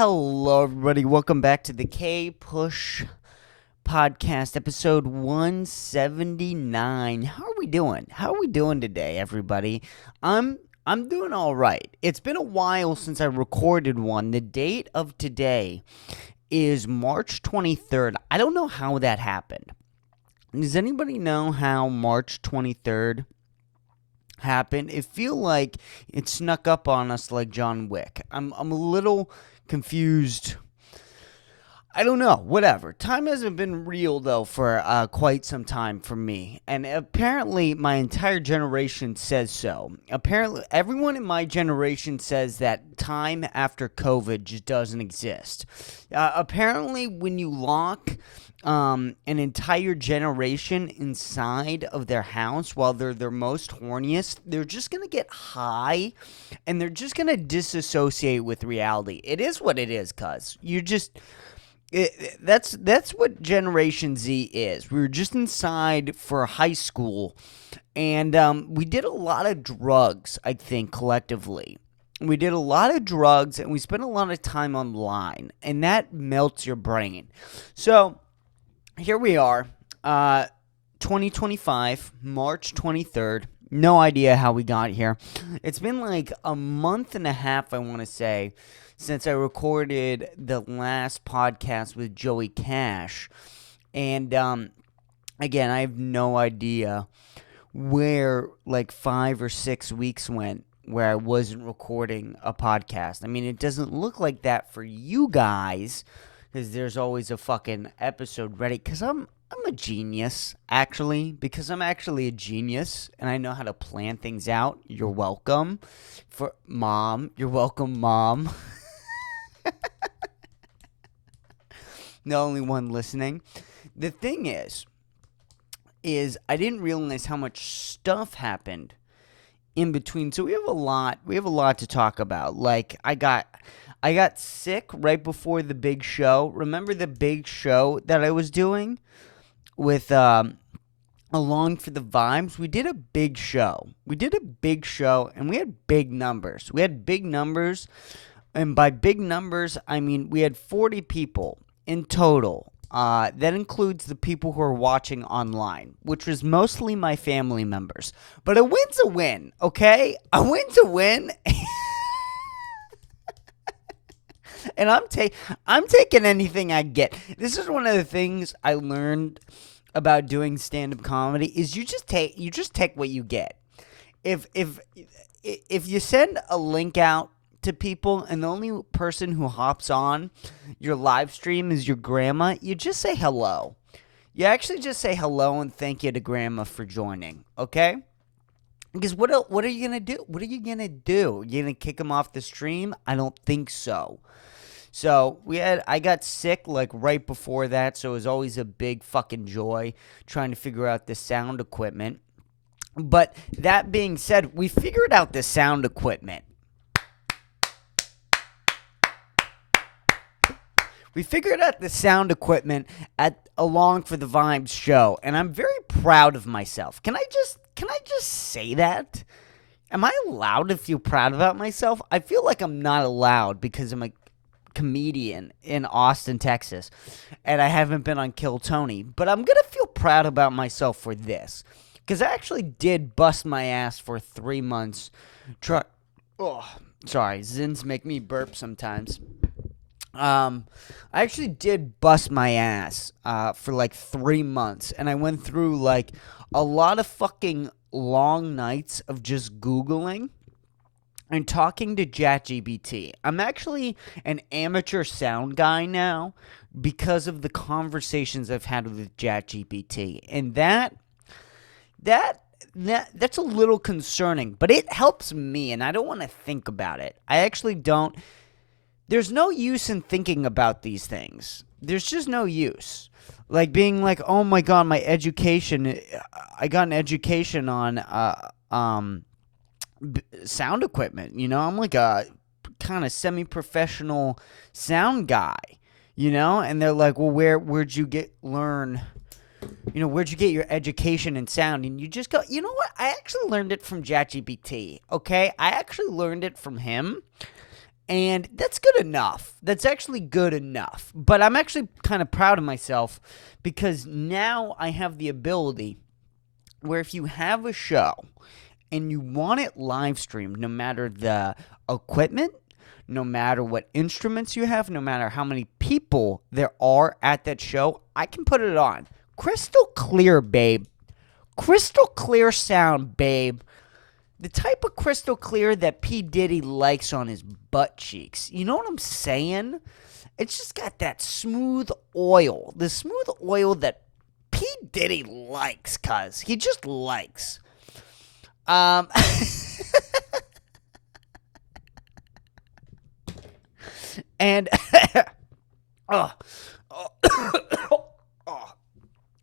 Hello, everybody. Welcome back to the Kpush podcast, episode 179. How are we doing? How are we doing today, everybody? I'm doing all right. It's been a while since I recorded one. The date of today is March 23rd. I don't know how that happened. Does anybody know how March 23rd happened? It feel like it snuck up on us like John Wick. I'm a little confused. I don't know. Whatever. Time hasn't been real though for quite some time for me, and apparently my entire generation says so. Apparently, everyone in my generation says that time after COVID just doesn't exist. Apparently, when you lock an entire generation inside of their house while they're their most horniest, they're just gonna get high, and they're just gonna disassociate with reality. It is what it is, cuz you just. That's what Generation Z is. We were just inside for high school, and we did a lot of drugs, I think, collectively. We did a lot of drugs, and we spent a lot of time online, and that melts your brain. So, here we are, 2025, March 23rd. No idea how we got here. It's been like a month and a half, I want to say, since I recorded the last podcast with Joey Cash. And again, I have no idea where like 5 or 6 weeks went where I wasn't recording a podcast. I mean, it doesn't look like that for you guys because there's always a fucking episode ready. Because I'm a genius, actually. Because I'm actually a genius and I know how to plan things out. You're welcome. For Mom. You're welcome, Mom. The only one listening. The thing is I didn't realize how much stuff happened in between. So we have a lot to talk about. Like I got sick right before the big show. Remember the big show that I was doing with Along for the Vibes? We did a big show. And we had big numbers. And by big numbers, I mean we had 40 people in total. That includes the people who are watching online, which was mostly my family members. But a win's a win, okay? A win's a win. And I'm taking anything I get. This is one of the things I learned about doing stand-up comedy is you just take what you get. If you send a link out to people and the only person who hops on your live stream is your grandma, you just say hello. You actually just say hello and thank you to grandma for joining, okay? Because what are you going to do? You going to kick them off the stream? I don't think so. So I got sick like right before that, so it was always a big fucking joy trying to figure out the sound equipment. But that being said, we figured out the sound equipment. We figured out the sound equipment at Along for the Vibes show, and I'm very proud of myself. Can I just say that? Am I allowed to feel proud about myself? I feel like I'm not allowed because I'm a comedian in Austin, Texas, and I haven't been on Kill Tony, but I'm going to feel proud about myself for this because I actually did bust my ass for 3 months. Sorry, Zins make me burp sometimes. I actually did bust my ass for like 3 months, and I went through like a lot of fucking long nights of just Googling and talking to ChatGPT. I'm actually an amateur sound guy now because of the conversations I've had with ChatGPT, and that's a little concerning, but it helps me, and I don't want to think about it. I actually don't. There's no use in thinking about these things. There's just no use. Like being like, oh my God, my education, I got an education on sound equipment. You know, I'm like a kind of semi-professional sound guy, you know? And they're like, well, where'd you get your education in sound? And you just go, you know what? I actually learned it from ChatGPT, okay? I actually learned it from him. And that's good enough. That's actually good enough. But I'm actually kind of proud of myself because now I have the ability where if you have a show and you want it live streamed, no matter the equipment, no matter what instruments you have, no matter how many people there are at that show, I can put it on. Crystal clear, babe. Crystal clear sound, babe. The type of crystal clear that P. Diddy likes on his butt cheeks. You know what I'm saying? It's just got that smooth oil. The smooth oil that P. Diddy likes, cuz. He just likes. And oh,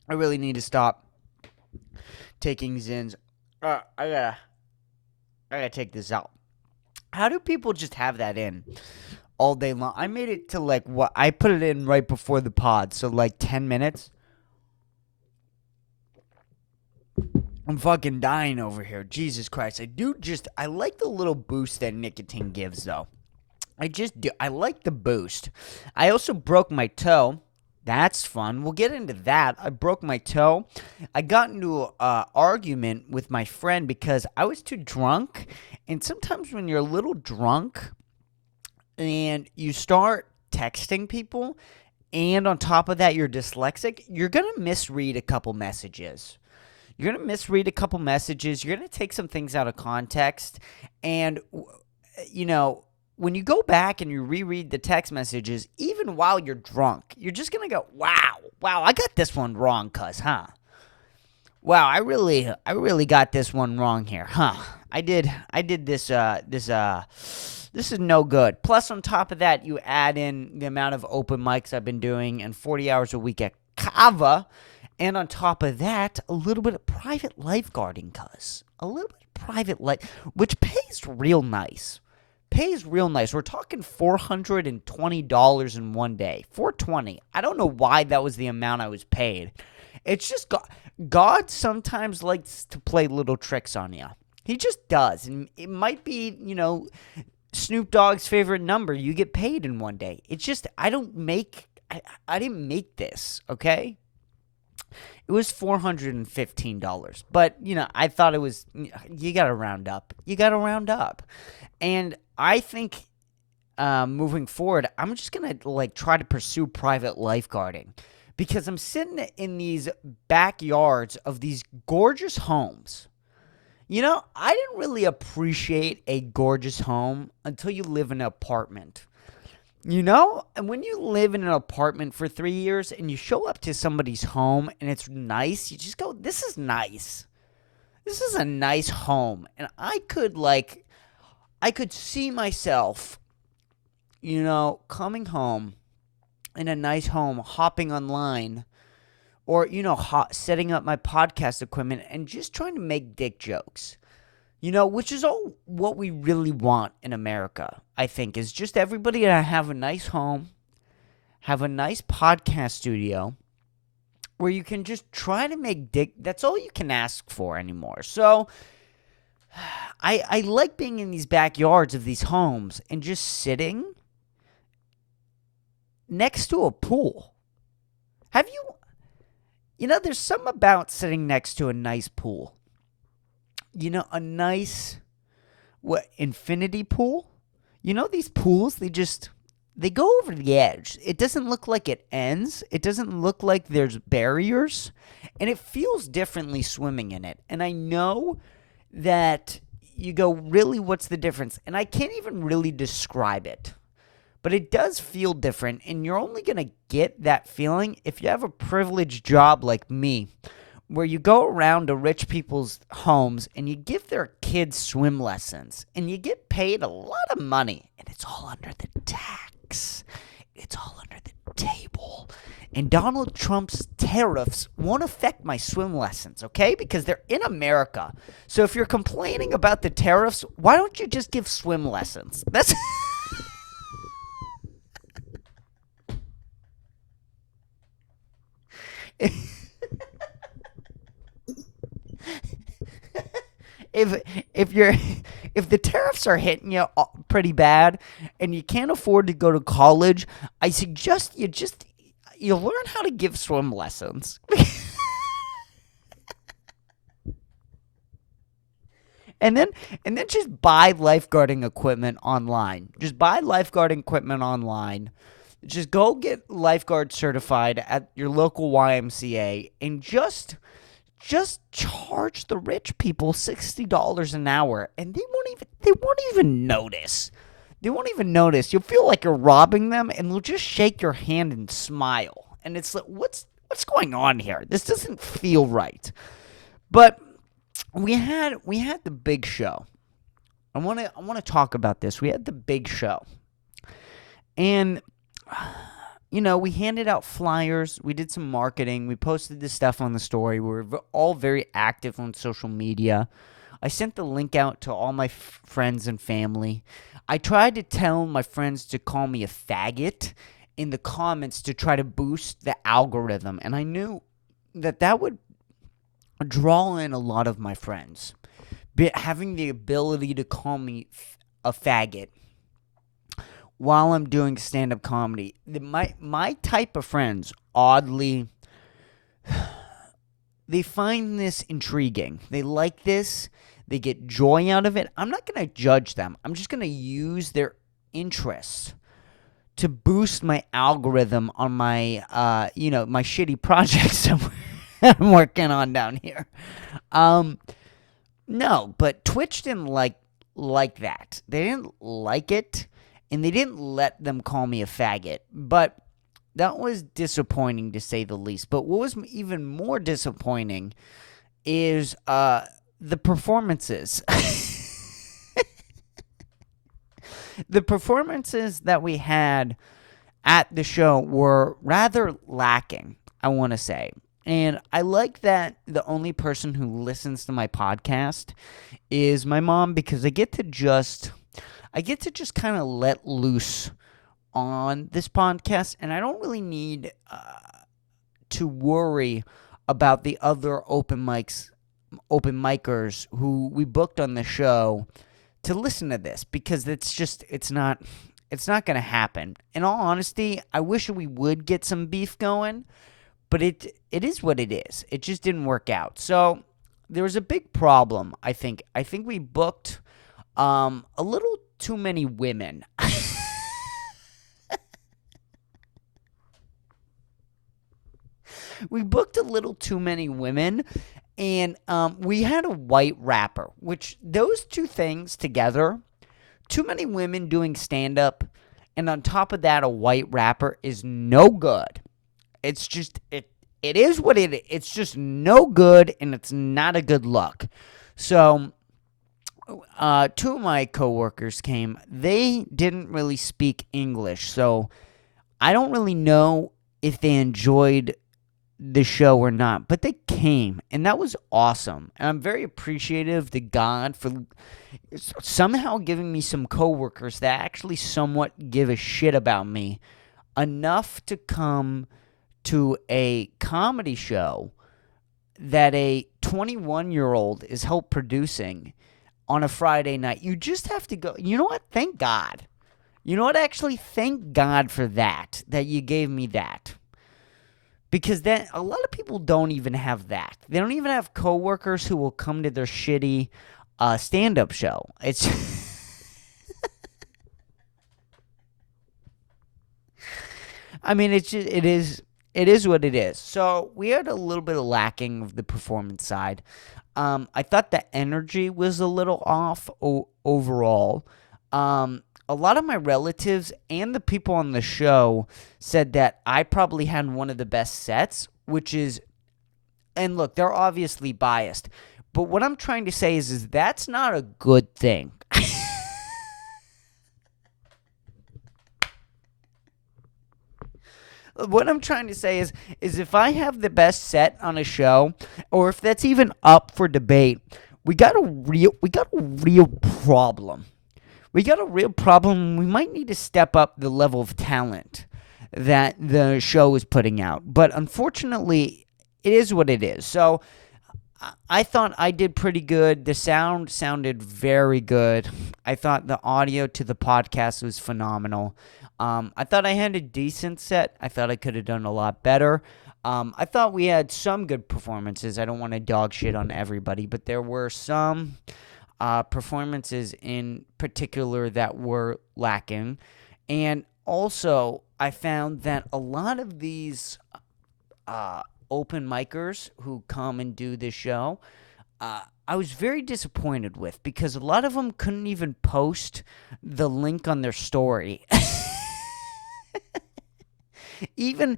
I really need to stop taking Zins. I gotta take this out. How do people just have that in all day long? I made it to like what? I put it in right before the pod, so like 10 minutes. I'm fucking dying over here. Jesus Christ. I like the little boost that nicotine gives, though. I just do. I like the boost. I also broke my toe. That's fun. We'll get into that. I broke my toe. I got into an argument with my friend because I was too drunk. And sometimes when you're a little drunk and you start texting people, and on top of that you're dyslexic, you're going to misread a couple messages. You're going to misread a couple messages. You're going to take some things out of context. And, you know, when you go back and you reread the text messages, even while you're drunk, you're just going to go, wow, I got this one wrong, cuz, huh? Wow, I really got this one wrong here, huh? I did this is no good. Plus, on top of that, you add in the amount of open mics I've been doing and 40 hours a week at Kava. And on top of that, a little bit of private lifeguarding, cuz. A little bit of private life, which pays real nice. We're talking $420 in one day. $420. I don't know why that was the amount I was paid. It's just God sometimes likes to play little tricks on you. He just does. And it might be, Snoop Dogg's favorite number you get paid in one day. It's just I didn't make this, okay? It was $415. But, I thought it was you got to round up. And I think moving forward, I'm just going to try to pursue private lifeguarding because I'm sitting in these backyards of these gorgeous homes. I didn't really appreciate a gorgeous home until you live in an apartment. And when you live in an apartment for 3 years and you show up to somebody's home and it's nice, you just go, this is nice. This is a nice home. And I could see myself, coming home in a nice home, hopping online, or, setting up my podcast equipment and just trying to make dick jokes, which is all what we really want in America, I think, is just everybody to have a nice home, have a nice podcast studio where you can just try to make dick. That's all you can ask for anymore. So I like being in these backyards of these homes and just sitting next to a pool. Have you, there's something about sitting next to a nice pool. A nice, infinity pool? These pools, they go over the edge. It doesn't look like it ends. It doesn't look like there's barriers. And it feels differently swimming in it. And I know that you go, really, what's the difference? And I can't even really describe it. But it does feel different. And you're only going to get that feeling if you have a privileged job like me, where you go around to rich people's homes and you give their kids swim lessons and you get paid a lot of money and it's all under the tax. It's all under the table. And Donald Trump's tariffs won't affect my swim lessons, okay? Because they're in America. So if you're complaining about the tariffs, why don't you just give swim lessons? That's if the tariffs are hitting you pretty bad and you can't afford to go to college, I suggest you learn how to give swim lessons. And then just buy lifeguarding equipment online. Just buy lifeguarding equipment online. Just go get lifeguard certified at your local YMCA and just charge the rich people $60 an hour, and they won't even notice. They won't even notice. You'll feel like you're robbing them, and they'll just shake your hand and smile. And it's like, what's going on here? This doesn't feel right. But we had the big show. I want to talk about this. We had the big show. And we handed out flyers. We did some marketing. We posted this stuff on the story. We were all very active on social media. I sent the link out to all my friends and family. I tried to tell my friends to call me a faggot in the comments to try to boost the algorithm. And I knew that would draw in a lot of my friends. Having the ability to call me a faggot while I'm doing stand-up comedy. My type of friends, oddly, they find this intriguing. They like this. They get joy out of it. I'm not going to judge them. I'm just going to use their interests to boost my algorithm on my, my shitty projects I'm working on down here. No, but Twitch didn't like that. They didn't like it, and they didn't let them call me a faggot. But that was disappointing, to say the least. But what was even more disappointing is the performances. The performances that we had at the show were rather lacking, I want to say. And I like that the only person who listens to my podcast is my mom, because I get to just kind of let loose on this podcast, and I don't really need to worry about the other open micers who we booked on the show to listen to this, because it's not going to happen. In all honesty, I wish we would get some beef going, but it is what it is. It just didn't work out. So there was a big problem, I think. I think we booked a little too many women. We booked a little too many women, and we had a white rapper, which those two things together, too many women doing stand-up, and on top of that, a white rapper is no good. It's just, it is what it is. It's just no good, and it's not a good look. So two of my coworkers came. They didn't really speak English, so I don't really know if they enjoyed the show or not, but they came, and that was awesome. And I'm very appreciative to God for somehow giving me some coworkers that actually somewhat give a shit about me enough to come to a comedy show that a 21-year-old is help producing on a Friday night. You just have to go. You know what? Thank God. You know what? Actually, thank God for that you gave me that. Because then a lot of people don't even have that. They don't even have coworkers who will come to their shitty stand-up show. It's I mean, it is what it is. So we had a little bit of lacking of the performance side. I thought the energy was a little off overall. A lot of my relatives and the people on the show said that I probably had one of the best sets, which is, and look, they're obviously biased, but what I'm trying to say is that's not a good thing. What I'm trying to say is if I have the best set on a show, or if that's even up for debate, we got a real problem. We got a real problem. We might need to step up the level of talent that the show is putting out. But unfortunately, it is what it is. So I thought I did pretty good. The sound sounded very good. I thought the audio to the podcast was phenomenal. I thought I had a decent set. I thought I could have done a lot better. I thought we had some good performances. I don't want to dog shit on everybody, but there were some performances in particular that were lacking. And also, I found that a lot of these open micers who come and do this show, I was very disappointed with, because a lot of them couldn't even post the link on their story. Even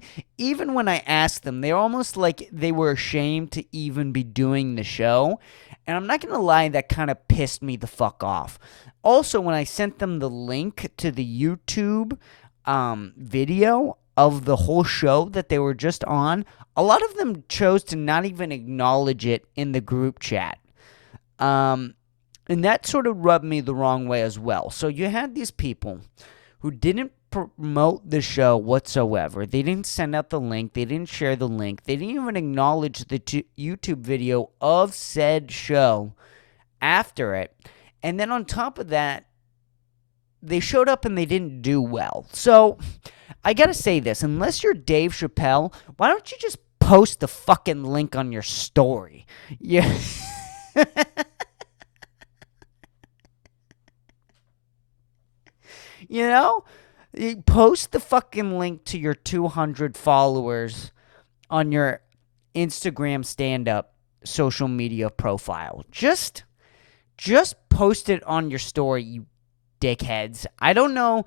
when I asked them, they're almost like they were ashamed to even be doing the show. And I'm not going to lie, that kind of pissed me the fuck off. Also, when I sent them the link to the YouTube video of the whole show that they were just on, a lot of them chose to not even acknowledge it in the group chat. And that sort of rubbed me the wrong way as well. So you had these people who didn't promote the show whatsoever. They didn't send out the link. They didn't share the link. They didn't even acknowledge the YouTube video of said show after it. And then on top of that, they showed up and they didn't do well. So I gotta say this, unless you're Dave Chappelle, why don't you just post the fucking link on your story? Yeah. You know? You post the fucking link to your 200 followers on your Instagram stand-up social media profile. Just post it on your story, you dickheads. I don't know,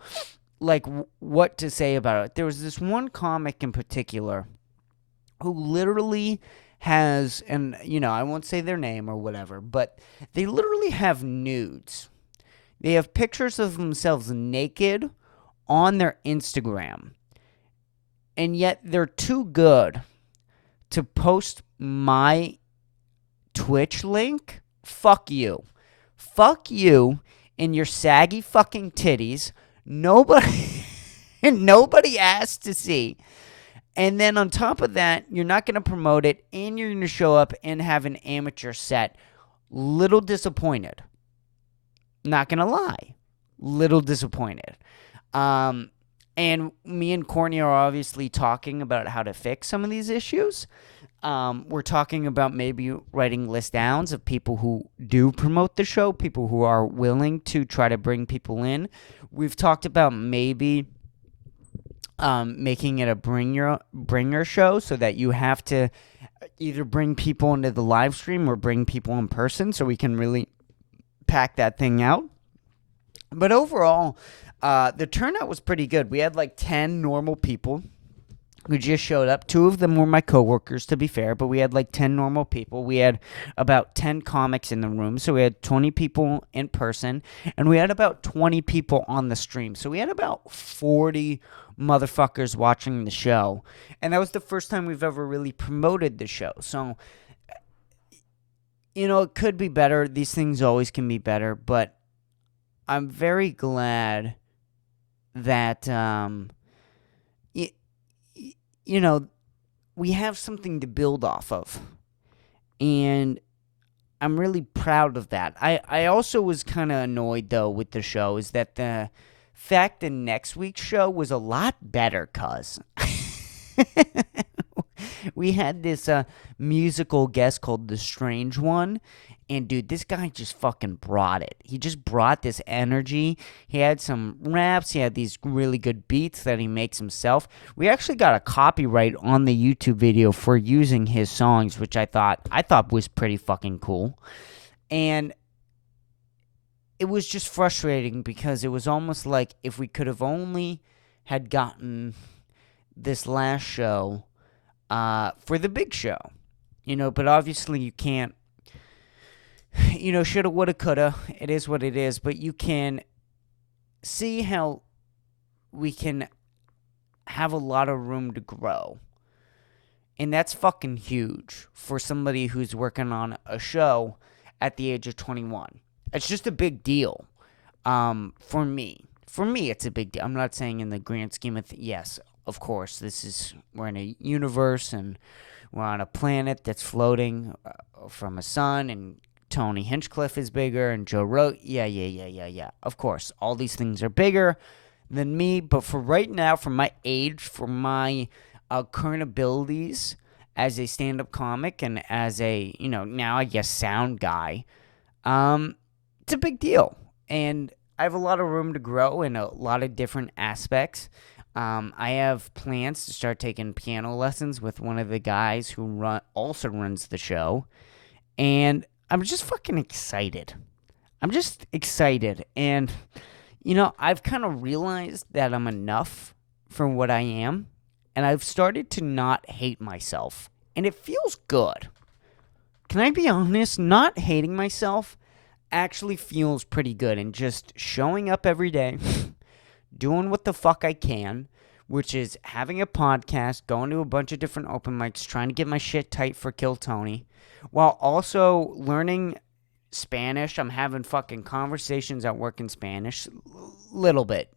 like, what to say about it. There was this one comic in particular who literally has, and, I won't say their name or whatever, but they literally have nudes. They have pictures of themselves naked on their Instagram, and yet they're too good to post my Twitch link. Fuck you. Fuck you and your saggy fucking titties. Nobody asked to see. And then on top of that, you're not going to promote it, and you're going to show up and have an amateur set. Little disappointed. Not going to lie. Little disappointed. And me and Courtney are obviously talking about how to fix some of these issues. We're talking about maybe writing list downs of people who do promote the show, people who are willing to try to bring people in. We've talked about maybe making it a bringer show, so that you have to either bring people into the live stream or bring people in person, so we can really pack that thing out. But overall, the turnout was pretty good. We had like 10 normal people who just showed up. 2 of them were my coworkers, to be fair, but we had like 10 normal people. We had about 10 comics in the room, so we had 20 people in person, and we had about 20 people on the stream. So we had about 40 motherfuckers watching the show, and that was the first time we've ever really promoted the show. So, it could be better. These things always can be better, but I'm very glad that, we have something to build off of. And I'm really proud of that. I also was kind of annoyed, though, with the show, is that the fact that next week's show was a lot better, cuz. We had this musical guest called The Strange One. And, dude, this guy just fucking brought it. He just brought this energy. He had some raps. He had these really good beats that he makes himself. We actually got a copyright on the YouTube video for using his songs, which I thought was pretty fucking cool. And it was just frustrating, because it was almost like if we could have only had gotten this last show for the big show. But obviously you can't. Shoulda, woulda, coulda. It is what it is. But you can see how we can have a lot of room to grow. And that's fucking huge for somebody who's working on a show at the age of 21. It's just a big deal for me. For me, it's a big deal. I'm not saying in the grand scheme of yes, of course, we're in a universe and we're on a planet that's floating from a son, and Tony Hinchcliffe is bigger, and Joe Rogan. Yeah. Of course, all these things are bigger than me, but for right now, for my age, for my current abilities as a stand-up comic and as a, now I guess sound guy, it's a big deal. And I have a lot of room to grow in a lot of different aspects. I have plans to start taking piano lessons with one of the guys who also runs the show. And I'm just fucking excited. I'm just excited. And, I've kind of realized that I'm enough for what I am. And I've started to not hate myself. And it feels good. Can I be honest? Not hating myself actually feels pretty good. And just showing up every day, doing what the fuck I can, which is having a podcast, going to a bunch of different open mics, trying to get my shit tight for Kill Tony, while also learning Spanish. I'm having fucking conversations at work in Spanish. Little bit,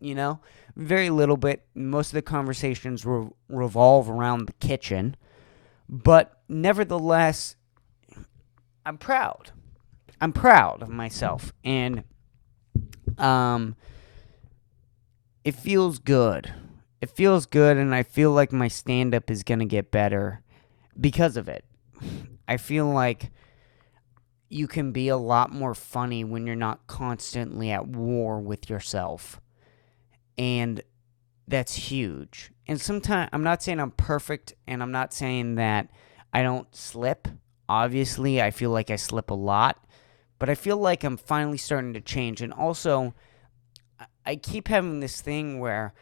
very little bit. Most of the conversations revolve around the kitchen. But nevertheless, I'm proud. I'm proud of myself. And it feels good. It feels good, and I feel like my stand-up is going to get better because of it. I feel like you can be a lot more funny when you're not constantly at war with yourself. And that's huge. And sometimes, I'm not saying I'm perfect, and I'm not saying that I don't slip. Obviously, I feel like I slip a lot. But I feel like I'm finally starting to change. And also, I keep having this thing where,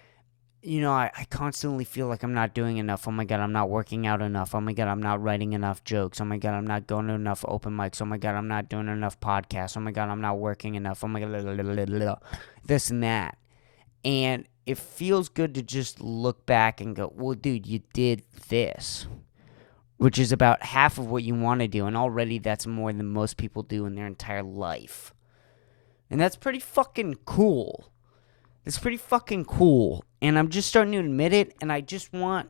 I constantly feel like I'm not doing enough. Oh my God, I'm not working out enough. Oh my God, I'm not writing enough jokes. Oh my God, I'm not going to enough open mics. Oh my God, I'm not doing enough podcasts. Oh my God, I'm not working enough. Oh my God, this and that. And it feels good to just look back and go, well, dude, you did this, which is about half of what you want to do. And already that's more than most people do in their entire life. And that's pretty fucking cool. It's pretty fucking cool. And I'm just starting to admit it. And I just want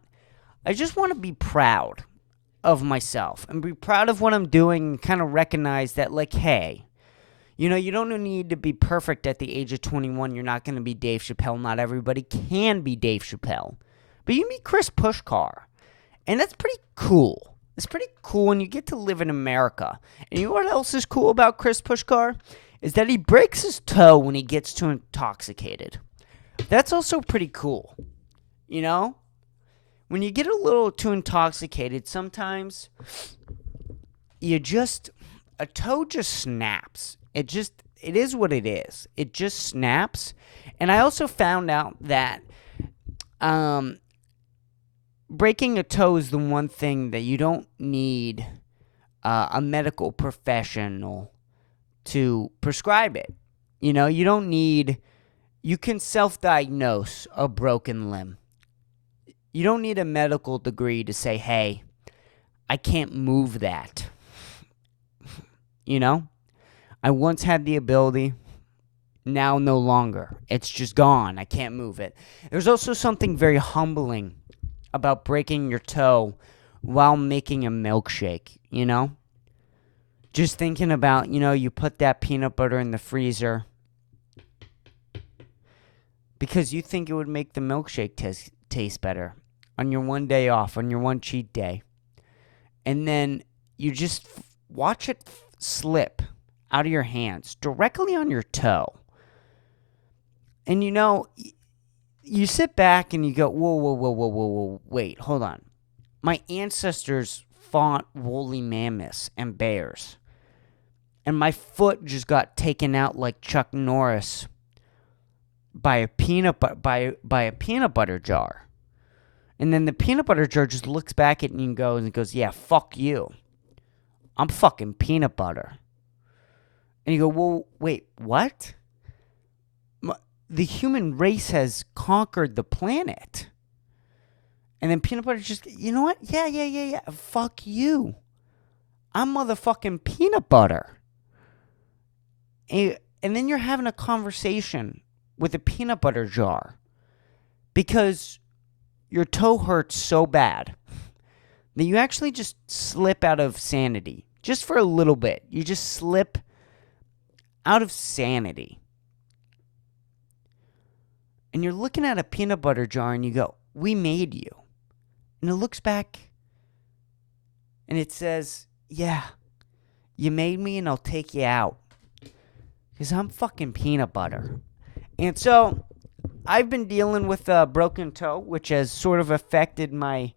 to be proud of myself and be proud of what I'm doing and kind of recognize that, like, hey, you don't need to be perfect at the age of 21. You're not going to be Dave Chappelle. Not everybody can be Dave Chappelle. But you meet Chris Pushkar. And that's pretty cool. It's pretty cool when you get to live in America. And you know what else is cool about Chris Pushkar? Is that he breaks his toe when he gets too intoxicated. That's also pretty cool. When you get a little too intoxicated, sometimes a toe just snaps. It is what it is. It just snaps. And I also found out that breaking a toe is the one thing that you don't need a medical professional to prescribe it. You can self-diagnose a broken limb. You don't need a medical degree to say, hey, I can't move that. I once had the ability, now no longer. It's just gone. I can't move it. There's also something very humbling about breaking your toe while making a milkshake, Just thinking about, you put that peanut butter in the freezer because you think it would make the milkshake taste better on your one day off, on your one cheat day. And then you just watch it slip out of your hands directly on your toe. And you sit back and you go, whoa, wait, hold on. My ancestors fought woolly mammoths and bears. And my foot just got taken out like Chuck Norris by a peanut butter jar. And then the peanut butter jar just looks back at me and goes, yeah, fuck you. I'm fucking peanut butter. And you go, well, wait, what? The human race has conquered the planet. And then peanut butter just, you know what? Yeah. Fuck you. I'm motherfucking peanut butter. And then you're having a conversation with a peanut butter jar because your toe hurts so bad that you actually just slip out of sanity. just for a little bit. You just slip out of sanity. And you're looking at a peanut butter jar and you go, we made you. And it looks back and it says, yeah, you made me and I'll take you out. Because I'm fucking peanut butter. And so I've been dealing with a broken toe, which has sort of affected my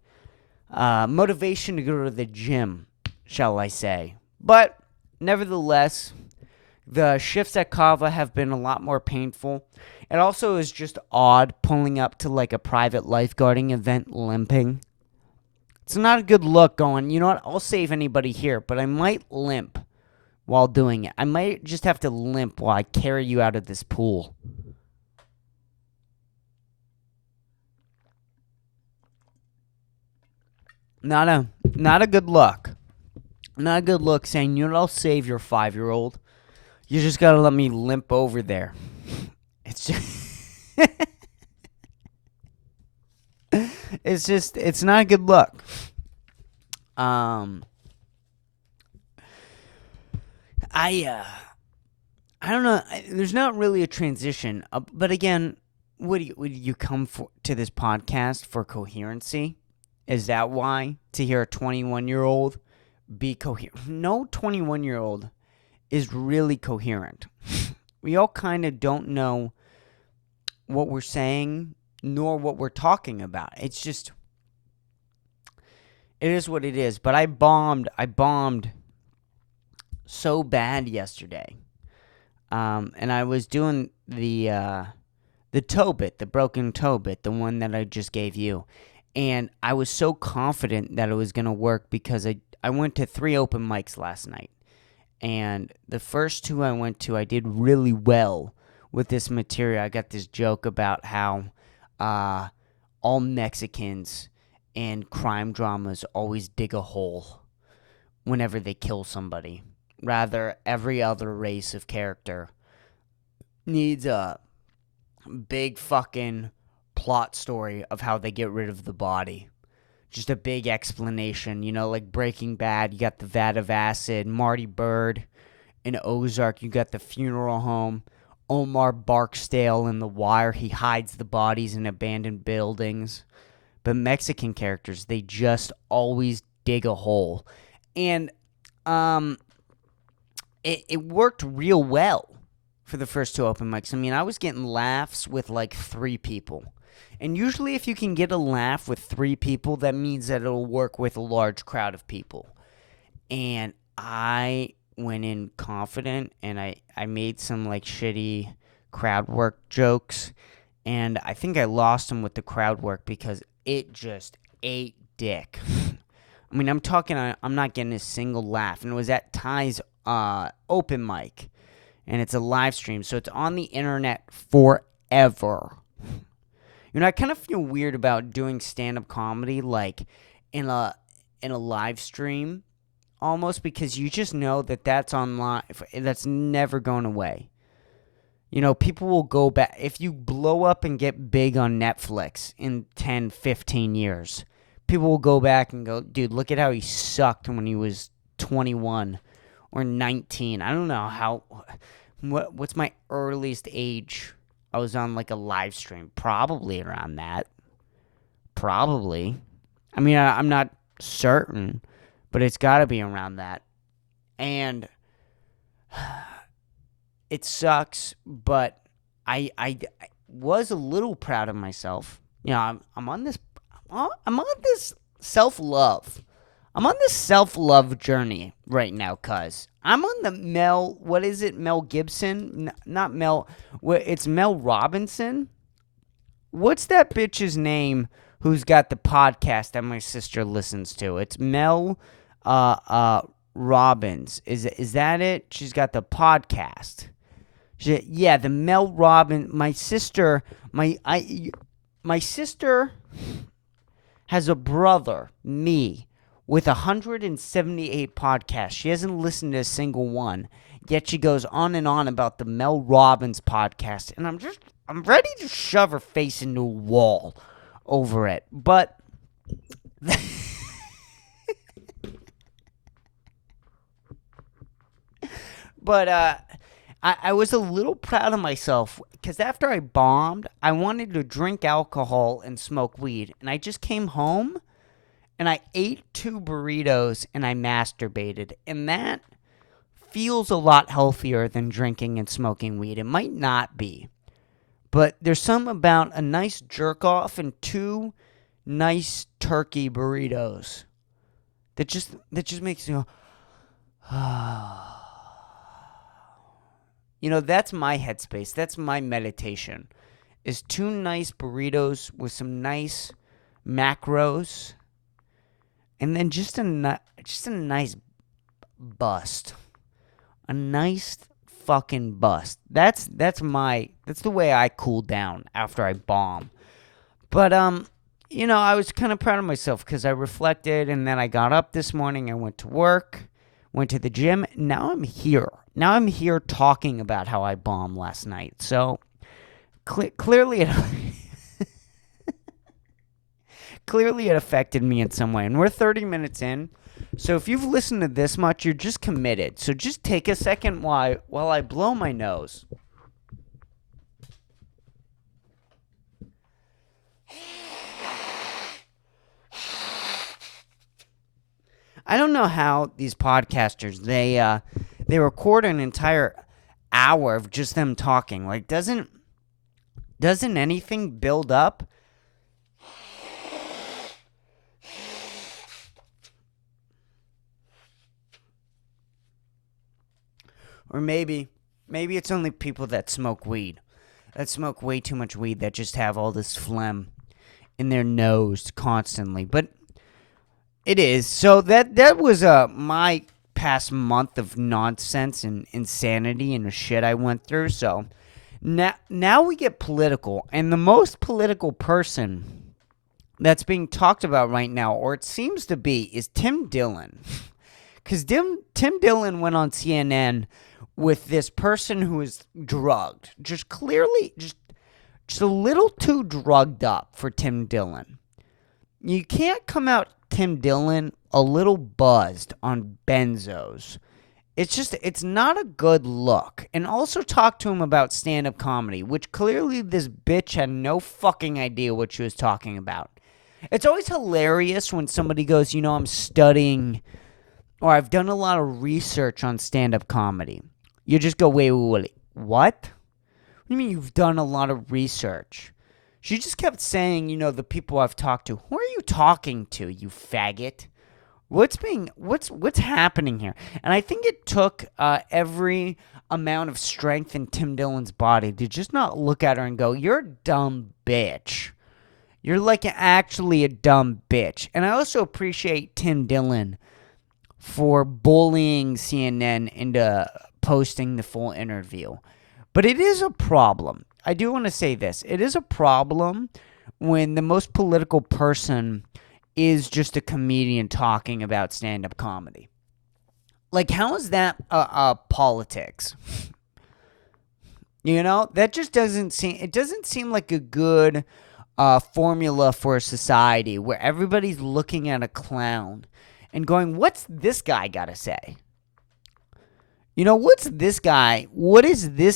motivation to go to the gym, shall I say. But nevertheless, the shifts at Kava have been a lot more painful. It also is just odd pulling up to like a private lifeguarding event limping. It's not a good look going, you know what, I'll save anybody here, but I might limp while doing it. I might just have to limp while I carry you out of this pool. Not a good look. Not a good look saying, you know what, I'll save your 5-year-old. You just gotta let me limp over there. It's just... it's not a good look. I don't know. There's not really a transition. But again, would you come to this podcast for coherency? Is that why? To hear a 21-year-old be coherent? No 21-year-old is really coherent. We all kind of don't know what we're saying nor what we're talking about. It's just, it is what it is. But I bombed so bad yesterday. And I was doing the toe bit, the broken toe bit, the one that I just gave you. And I was so confident that it was going to work because I went to 3 open mics last night. And the first 2 I went to, I did really well with this material. I got this joke about how all Mexicans in crime dramas always dig a hole whenever they kill somebody. Rather, every other race of character needs a big fucking plot story of how they get rid of the body. Just a big explanation, you know, like Breaking Bad, you got the vat of acid. Marty Bird in Ozark, you got the funeral home. Omar Barksdale in The Wire, he hides the bodies in abandoned buildings. But Mexican characters, they just always dig a hole. And it worked real well for the first 2 open mics. I mean, I was getting laughs with like 3 people. And usually if you can get a laugh with 3 people, that means that it'll work with a large crowd of people. And I went in confident, and I made some like shitty crowd work jokes. And I think I lost them with the crowd work because it just ate dick. I mean, I'm not getting a single laugh. And it was at Ty's open mic. And it's a live stream, so it's on the internet forever. You know, I kind of feel weird about doing stand-up comedy like in a live stream almost, because you just know that that's online. That's never going away. You know, people will go back. If you blow up and get big on Netflix in 10, 15 years, people will go back and go, dude, look at how he sucked when he was 21 or 19. I don't know what's my earliest age I was on like a live stream. Probably around that. Probably. I mean, I'm not certain, but it's got to be around that. And it sucks, but I was a little proud of myself. You know, I'm on this self-love. I'm on this self-love journey right now, cuz I'm on the Mel Gibson? Not Mel, it's Mel Robinson? What's that bitch's name who's got the podcast that my sister listens to? It's Mel Robbins. Is that it? She's got the podcast. The Mel Robbins. My sister has a brother, me, with 178 podcasts. She hasn't listened to a single one, yet she goes on and on about the Mel Robbins podcast, and I'm ready to shove her face into a wall over it. But But I was a little proud of myself because after I bombed, I wanted to drink alcohol and smoke weed. And I just came home and I ate 2 burritos and I masturbated. And that feels a lot healthier than drinking and smoking weed. It might not be, but there's something about a nice jerk off and 2 nice turkey burritos that just makes you go, you know, that's my headspace. That's my meditation. Is 2 nice burritos with some nice macros, and then just a nice bust, a nice fucking bust. That's the way I cool down after I bomb. But you know, I was kind of proud of myself because I reflected, and then I got up this morning. I went to work, went to the gym. Now I'm here. Now I'm here talking about how I bombed last night. So clearly it clearly it affected me in some way. And we're 30 minutes in. So if you've listened to this much, you're just committed. So just take a second while I blow my nose. I don't know how these podcasters, they record an entire hour of just them talking. Like, doesn't anything build up? Or maybe it's only people that smoke weed, that smoke way too much weed, that just have all this phlegm in their nose constantly. But it is. So that was my past month of nonsense and insanity and the shit I went through. So now we get political, and the most political person that's being talked about right now, or it seems to be, is Tim Dillon. Because Tim Dillon went on CNN with this person who is drugged, just clearly just a little too drugged up for Tim Dillon. You can't come out Tim Dillon a little buzzed on benzos. It's not a good look. And also talk to him about stand-up comedy, which clearly this bitch had no fucking idea what she was talking about. It's always hilarious when somebody goes, you know, I'm studying, or I've done a lot of research on stand-up comedy. You just go, wait, what? What do you mean you've done a lot of research? She just kept saying, you know, the people I've talked to. Who are you talking to, you faggot? What's happening here? And I think it took every amount of strength in Tim Dillon's body to just not look at her and go, you're a dumb bitch. You're like actually a dumb bitch. And I also appreciate Tim Dillon for bullying CNN into posting the full interview. But it is a problem. I do want to say this. It is a problem when the most political person is just a comedian talking about stand-up comedy. Like, how is that politics? You know, that just doesn't seem like a good formula for a society where everybody's looking at a clown and going, what's this guy got to say? You know, what does this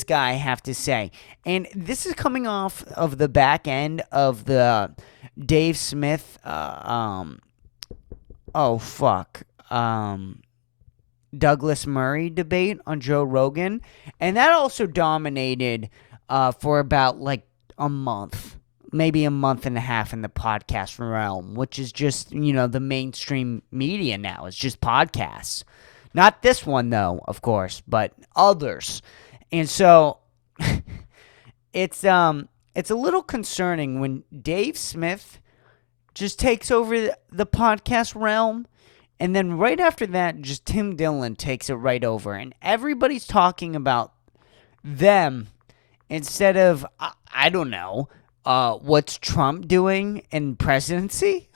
guy have to say? And this is coming off of the back end of the Dave Smith, Douglas Murray debate on Joe Rogan. And that also dominated for about like a month, maybe a month and a half in the podcast realm, which is just, you know, the mainstream media now. It's just podcasts. Not this one, though, of course, but others. And so it's a little concerning when Dave Smith just takes over the podcast realm, and then right after that, just Tim Dillon takes it right over. And everybody's talking about them instead of, I don't know, what's Trump doing in presidency?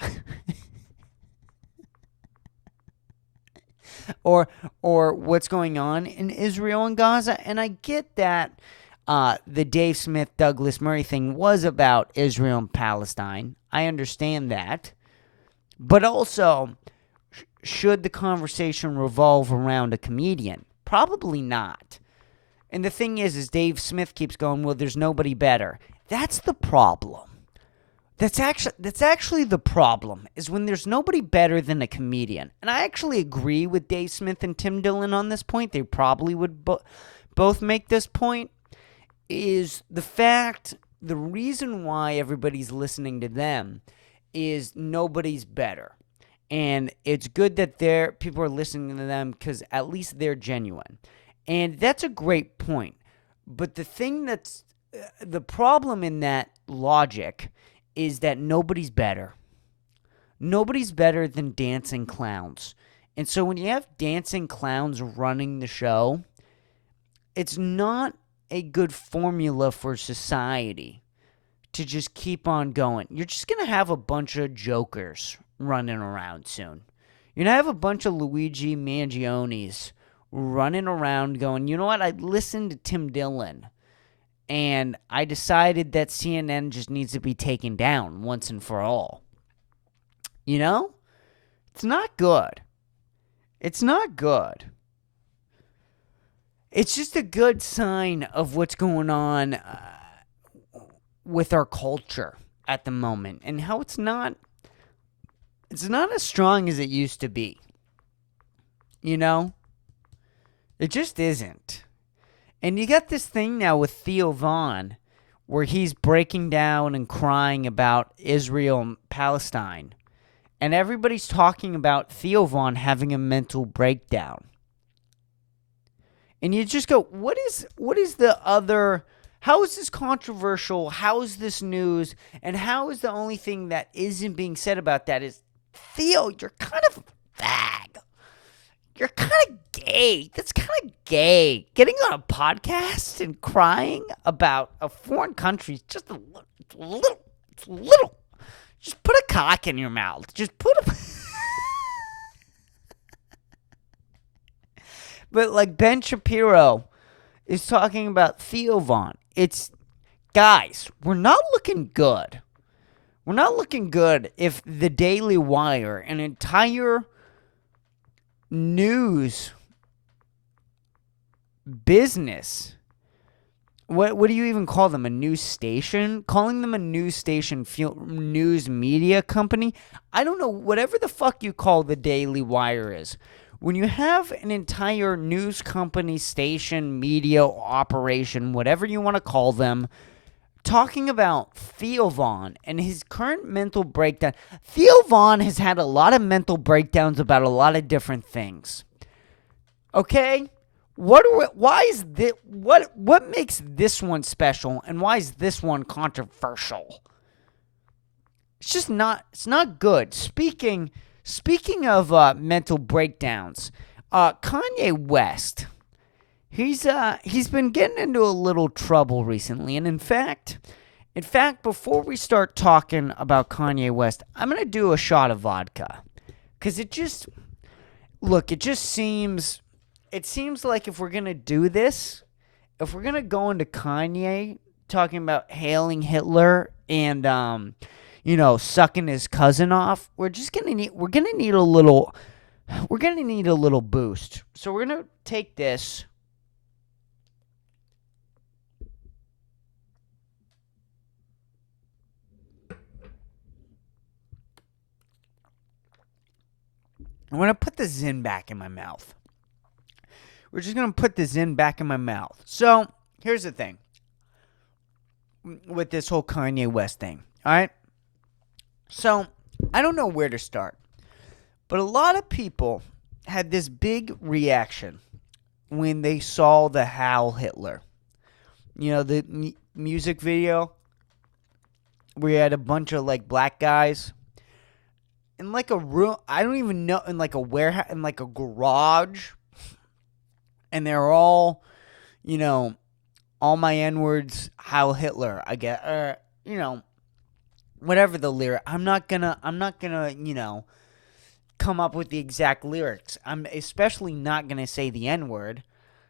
or what's going on in Israel and Gaza. And I get that the Dave Smith, Douglas Murray thing was about Israel and Palestine. I understand that. But also, should the conversation revolve around a comedian? Probably not. And the thing is Dave Smith keeps going, well, there's nobody better. That's the problem. That's actually the problem, is when there's nobody better than a comedian. And I actually agree with Dave Smith and Tim Dillon on this point. They probably would both make this point, is the reason why everybody's listening to them is nobody's better. And it's good that people are listening to them because at least they're genuine. And that's a great point. But the thing that's the problem in that logic is that nobody's better. Nobody's better than dancing clowns. And so when you have dancing clowns running the show, it's not a good formula for society to just keep on going. You're just going to have a bunch of jokers running around soon. You're going to have a bunch of Luigi Mangionis running around going, you know what, I listened to Tim Dillon, and I decided that CNN just needs to be taken down once and for all. You know? It's not good. It's not good. It's just a good sign of what's going on with our culture at the moment, and how it's not as strong as it used to be. You know? It just isn't. And you got this thing now with Theo Von, where he's breaking down and crying about Israel and Palestine. And everybody's talking about Theo Von having a mental breakdown. And you just go, what is the other, how is this controversial? How is this news? And how is the only thing that isn't being said about that is, Theo, you're kind of a fag. You're kind of gay. That's kind of gay. Getting on a podcast and crying about a foreign country is just a little. Just put a cock in your mouth. Just put a... But like Ben Shapiro is talking about Theo Von. It's, guys, we're not looking good. We're not looking good if the Daily Wire, an entire news business, what do you even call them, a news station? Calling them a news station, news media company? I don't know, whatever the fuck you call the Daily Wire is. When you have an entire news company, station, media operation, whatever you want to call them, talking about Theo Von and his current mental breakdown. Theo Von has had a lot of mental breakdowns about a lot of different things. Okay? What makes this one special, and why is this one controversial? It's not good. Speaking of mental breakdowns, Kanye West, he's been getting into a little trouble recently, and in fact, before we start talking about Kanye West, I'm gonna do a shot of vodka, because it seems like if we're gonna do this, if we're gonna go into Kanye talking about hailing Hitler and sucking his cousin off, we're gonna need a little boost. So we're gonna take this. I'm gonna put the Zin back in my mouth. We're just gonna put the Zin back in my mouth. So here's the thing with this whole Kanye West thing. All right. So I don't know where to start, but a lot of people had this big reaction when they saw the Heil Hitler. You know, the music video where you had a bunch of like black guys in like a room, I don't even know, in like a warehouse, in like a garage, and they're all, all my N-words, Heil Hitler, I guess, whatever the lyric. I'm not gonna, come up with the exact lyrics. I'm especially not gonna say the N-word.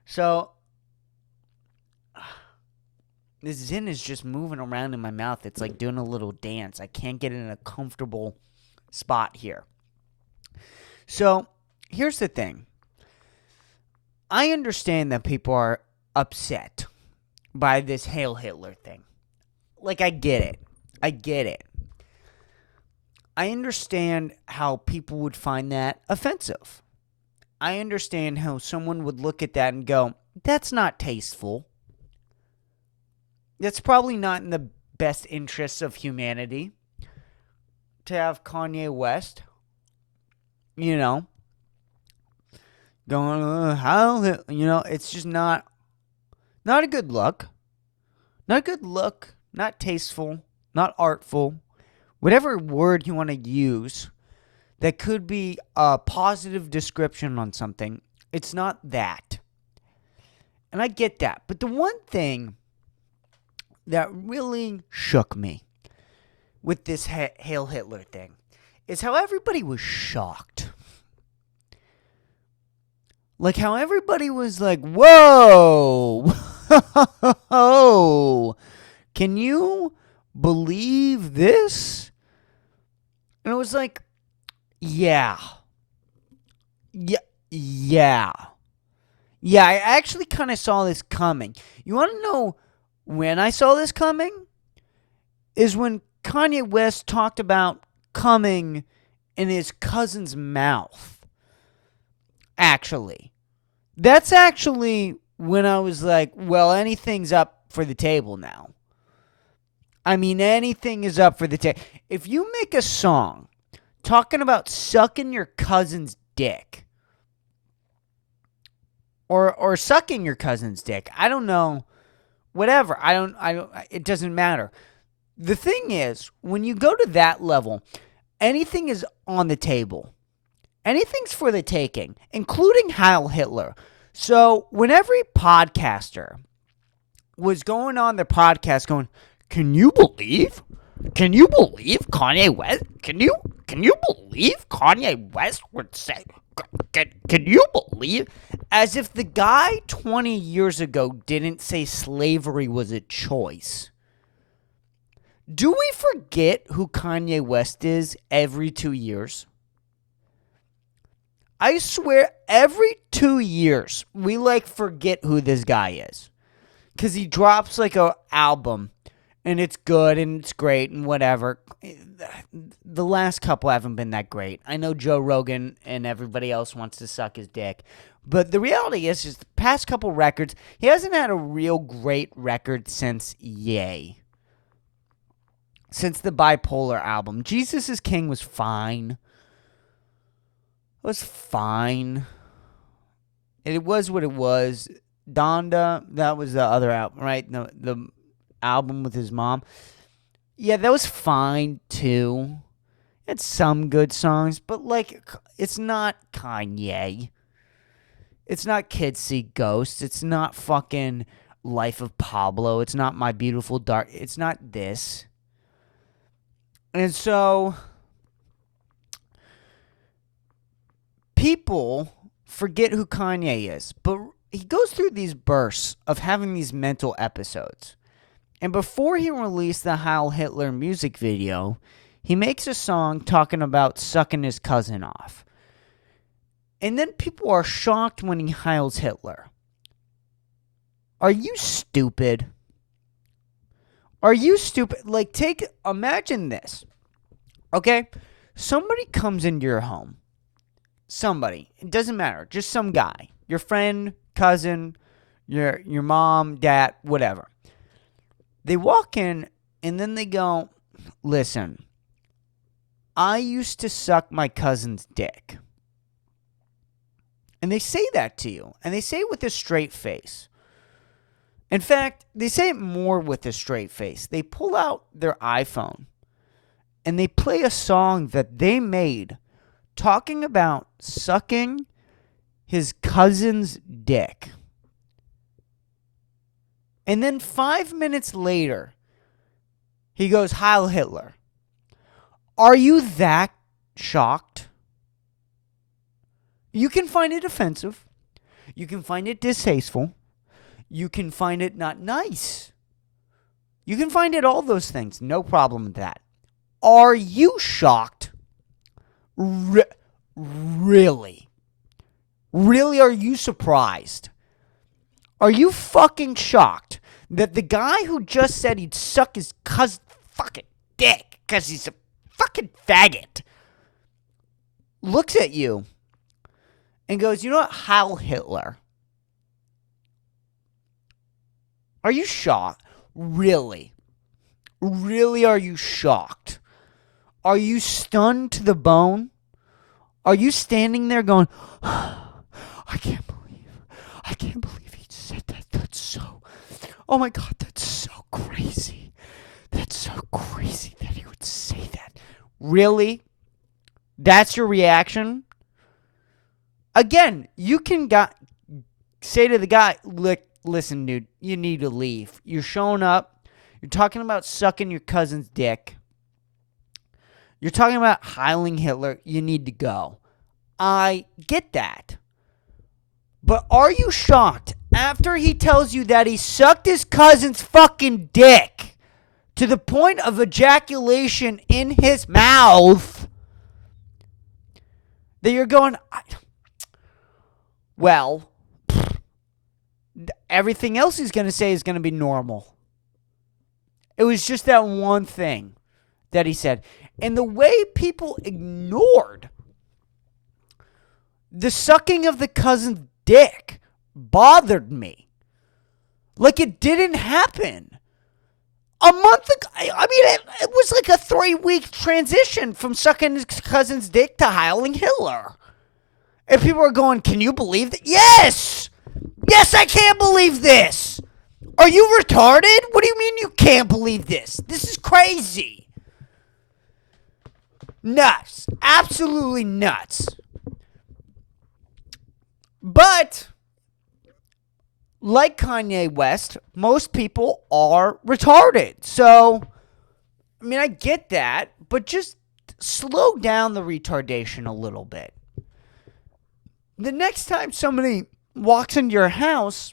So this Zin is just moving around in my mouth. It's like doing a little dance. I can't get in a comfortable spot here. So here's the thing. I understand that people are upset by this Hail Hitler thing. Like, I get it. I get it. I understand how people would find that offensive. I understand how someone would look at that and go, that's not tasteful. That's probably not in the best interests of humanity to have Kanye West, going, how, it's just not a good look. Not a good look, not tasteful, not artful. Whatever word you want to use that could be a positive description on something, it's not that. And I get that. But the one thing that really shook me with this Hail Hitler thing is how everybody was shocked. Like how everybody was like, whoa, can you believe this? And it was like, yeah. Yeah, I actually kind of saw this coming. You want to know when I saw this coming? Is when Kanye West talked about coming in his cousin's mouth. Actually. That's actually when I was like, well, anything's up for the table now. I mean, anything is up for the table. If you make a song talking about sucking your cousin's dick, or sucking your cousin's dick, I don't know, whatever, I don't, it doesn't matter. The thing is, when you go to that level, anything is on the table. Anything's for the taking, including Heil Hitler. So when every podcaster was going on their podcast going, can you believe Kanye West? Can you believe Kanye West would say, can you believe? As if the guy 20 years ago didn't say slavery was a choice. Do we forget who Kanye West is every 2 years? I swear every 2 years we forget who this guy is. Because he drops a album and it's good and it's great and whatever. The last couple haven't been that great. I know Joe Rogan and everybody else wants to suck his dick. But the reality is the past couple records, he hasn't had a real great record since Yay. Since the Bipolar album. Jesus is King was fine. It was fine. It was what it was. Donda, that was the other album, right? The album with his mom. Yeah, that was fine too. It's some good songs, but it's not Kanye. It's not Kids See Ghosts. It's not fucking Life of Pablo. It's not My Beautiful Dark. It's not this. And so people forget who Kanye is, but he goes through these bursts of having these mental episodes. And before he released the Heil Hitler music video, he makes a song talking about sucking his cousin off. And then people are shocked when he heils Hitler. Are you stupid? Are you stupid? Imagine this. Okay? Somebody comes into your home. Somebody. It doesn't matter. Just some guy. Your friend, cousin, your mom, dad, whatever. They walk in and then they go, listen, I used to suck my cousin's dick. And they say that to you. And they say it with a straight face. In fact, they say it more with a straight face. They pull out their iPhone and they play a song that they made talking about sucking his cousin's dick. And then 5 minutes later, he goes, Heil Hitler. Are you that shocked? You can find it offensive. You can find it distasteful. You can find it not nice. You can find it all those things. No problem with that. Are you shocked? Really? Really, are you surprised? Are you fucking shocked that the guy who just said he'd suck his cousin's fucking dick because he's a fucking faggot looks at you and goes, you know what, Heil Hitler? Are you shocked? Really? Really, are you shocked? Are you stunned to the bone? Are you standing there going, I can't believe he said that. That's so, oh my God, that's so crazy. That's so crazy that he would say that. Really? That's your reaction? Again, you can say to the guy, listen, dude, you need to leave. You're showing up. You're talking about sucking your cousin's dick. You're talking about heiling Hitler. You need to go. I get that. But are you shocked after he tells you that he sucked his cousin's fucking dick to the point of ejaculation in his mouth that you're going, well, everything else he's going to say is going to be normal. It was just that one thing that he said. And the way people ignored the sucking of the cousin's dick bothered me. Like it didn't happen. A month ago, I mean, it was like a 3-week transition from sucking his cousin's dick to heiling Hitler. And people are going, can you believe that? Yes! Yes, I can't believe this! Are you retarded? What do you mean you can't believe this? This is crazy. Nuts. Absolutely nuts. But, like Kanye West, most people are retarded. So, I mean, I get that, but just slow down the retardation a little bit. The next time somebody walks into your house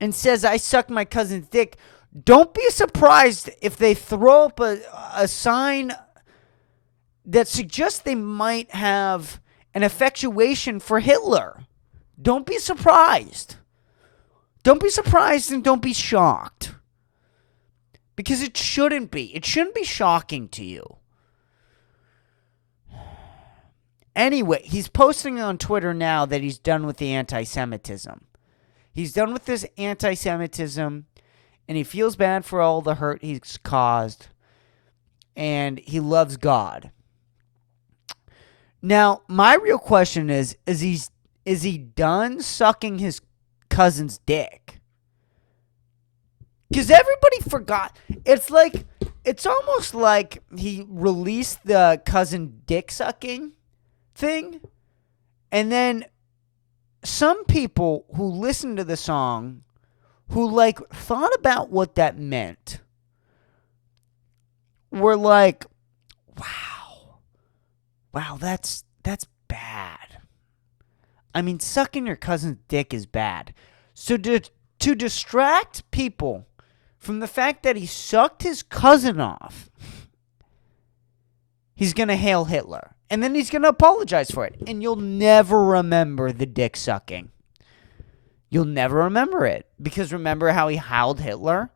and says, I sucked my cousin's dick, don't be surprised if they throw up a sign that suggests they might have an affectuation for Hitler. Don't be surprised. Don't be surprised and don't be shocked. Because it shouldn't be. It shouldn't be shocking to you. Anyway, he's posting on Twitter now that he's done with the anti-Semitism. He's done with this anti-Semitism, and he feels bad for all the hurt he's caused, and he loves God. Now, my real question is he done sucking his cousin's dick? Because everybody forgot. It's almost like he released the cousin dick sucking thing, and then some people who listened to the song, who thought about what that meant, were like, wow, that's bad. I mean, sucking your cousin's dick is bad. So to distract people from the fact that he sucked his cousin off, he's going to hail Hitler. And then he's going to apologize for it. And you'll never remember the dick sucking. You'll never remember it. Because remember how he howled Hitler?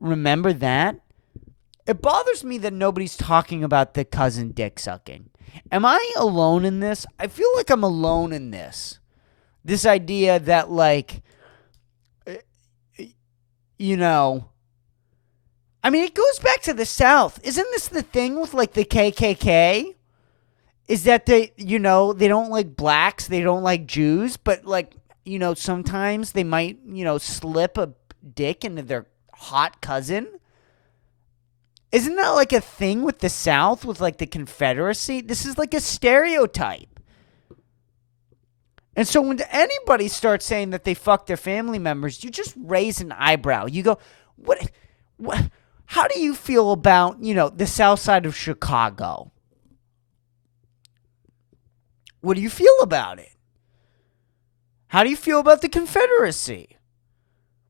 Remember that? It bothers me that nobody's talking about the cousin dick sucking. Am I alone in this? I feel like I'm alone in this. This idea that, I mean, it goes back to the South. Isn't this the thing with, the KKK? Is that they don't like blacks, they don't like Jews, but, sometimes they might, slip a dick into their hot cousin? Isn't that, a thing with the South, with, the Confederacy? This is, a stereotype. And so when anybody starts saying that they fuck their family members, you just raise an eyebrow. You go, what? How do you feel about, the South Side of Chicago? What do you feel about it? How do you feel about the Confederacy?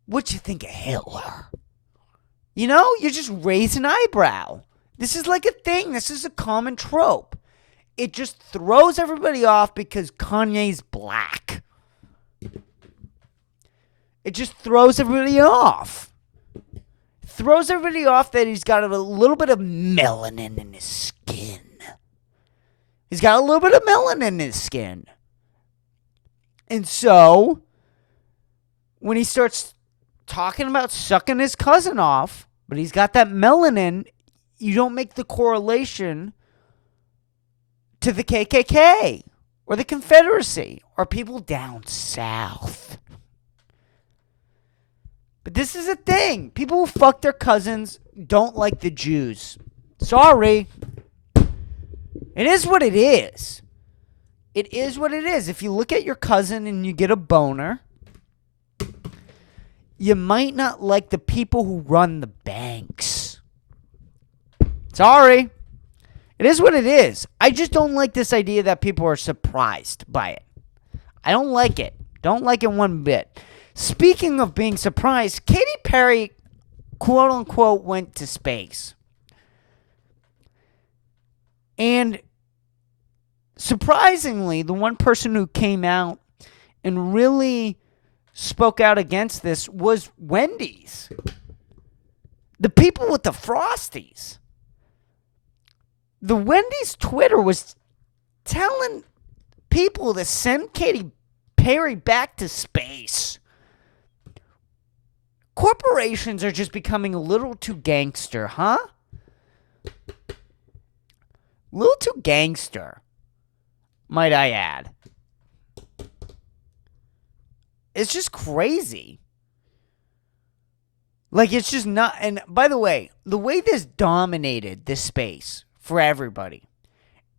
What you think of Hitler? You just raise an eyebrow. This is a thing. This is a common trope. it just throws everybody off because Kanye's black. It just throws everybody off. Throws everybody off that he's got a little bit of melanin in his skin. He's got a little bit of melanin in his skin. And so, when he starts talking about sucking his cousin off, but he's got that melanin, you don't make the correlation to the KKK or the Confederacy or people down south. But this is a thing. People who fuck their cousins don't like the Jews. Sorry. It is what it is. It is what it is. If you look at your cousin and you get a boner, you might not like the people who run the banks. Sorry. It is what it is. I just don't like this idea that people are surprised by it. I don't like it. Don't like it one bit. Speaking of being surprised, Katy Perry, quote unquote, went to space. And surprisingly, the one person who came out and really spoke out against this was Wendy's. The people with the Frosties. The Wendy's Twitter was telling people to send Katy Perry back to space. Corporations are just becoming a little too gangster, huh? A little too gangster, might I add. It's just crazy. Like, it's just not. And by the way this dominated this space for everybody,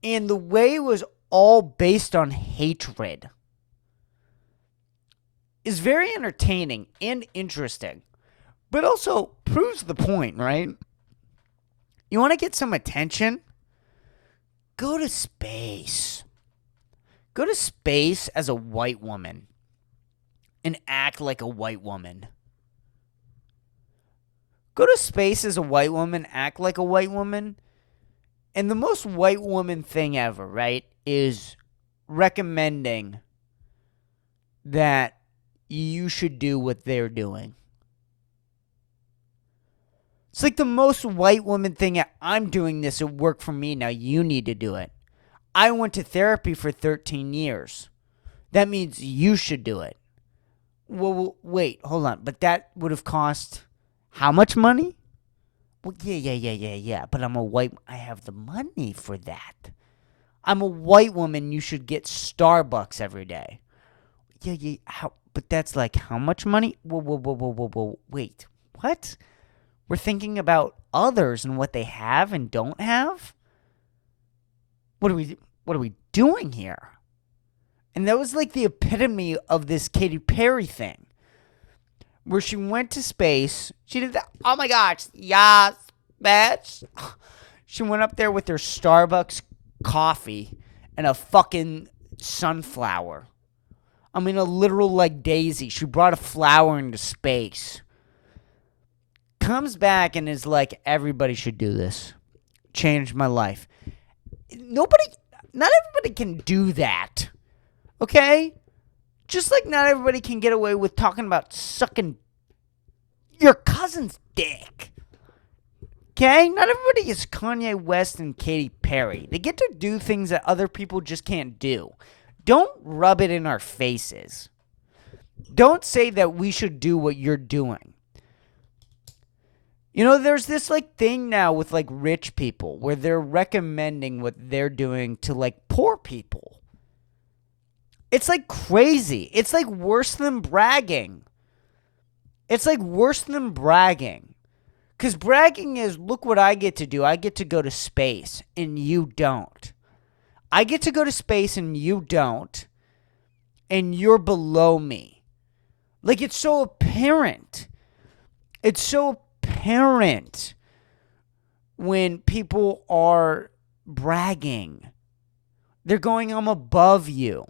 and the way it was all based on hatred, is very entertaining and interesting, but also proves the point, right? You want to get some attention? Go to space. Go to space as a white woman and act like a white woman. Go to space as a white woman, act like a white woman. And the most white woman thing ever, right, is recommending that you should do what they're doing. It's like the most white woman thing. I'm doing this. It worked for me. Now you need to do it. I went to therapy for 13 years. That means you should do it. Well, wait, hold on. But that would have cost how much money? Well, yeah. But I'm a white. I have the money for that. I'm a white woman. You should get Starbucks every day. Yeah. How? But that's like how much money? Whoa. Wait, what? We're thinking about others and what they have and don't have? What are we doing here? And that was like the epitome of this Katy Perry thing, where she went to space. She did that. Oh my gosh, yes, bitch. She went up there with her Starbucks coffee and a fucking sunflower. I mean, a literal like daisy. She brought a flower into space. Comes back and is like, everybody should do this. Changed my life. Not everybody can do that. Okay? Just like not everybody can get away with talking about sucking your cousin's dick. Okay? Not everybody is Kanye West and Katy Perry. They get to do things that other people just can't do. Don't rub it in our faces. Don't say that we should do what you're doing. You know, there's this like thing now with like rich people where they're recommending what they're doing to like poor people. It's like crazy. It's like worse than bragging. Because bragging is, look what I get to do. I get to go to space and you don't. I get to go to space and you don't. And you're below me. Like, it's so apparent. It's so apparent when people are bragging. They're going, I'm above you.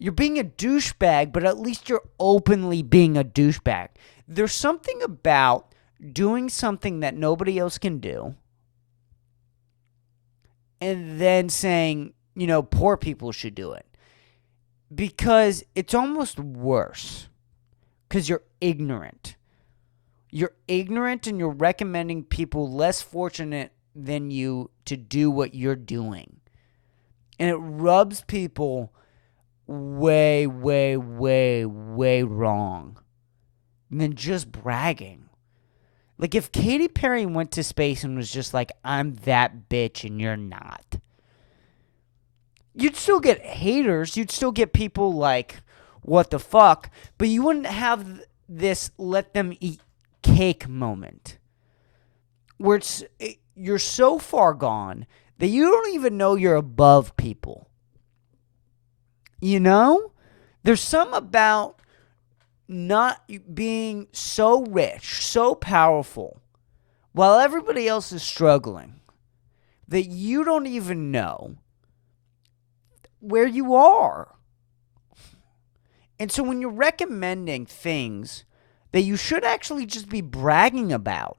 You're being a douchebag, but at least you're openly being a douchebag. There's something about doing something that nobody else can do and then saying, poor people should do it. Because it's almost worse. Because you're ignorant. You're ignorant and you're recommending people less fortunate than you to do what you're doing. And it rubs people way, way, way, way wrong than just bragging. Like, if Katy Perry went to space and was just like, I'm that bitch and you're not, you'd still get haters. You'd still get people like, what the fuck? But you wouldn't have this let them eat cake moment where you're so far gone that you don't even know you're above people. There's some about not being so rich, so powerful, while everybody else is struggling, that you don't even know where you are. And so when you're recommending things that you should actually just be bragging about,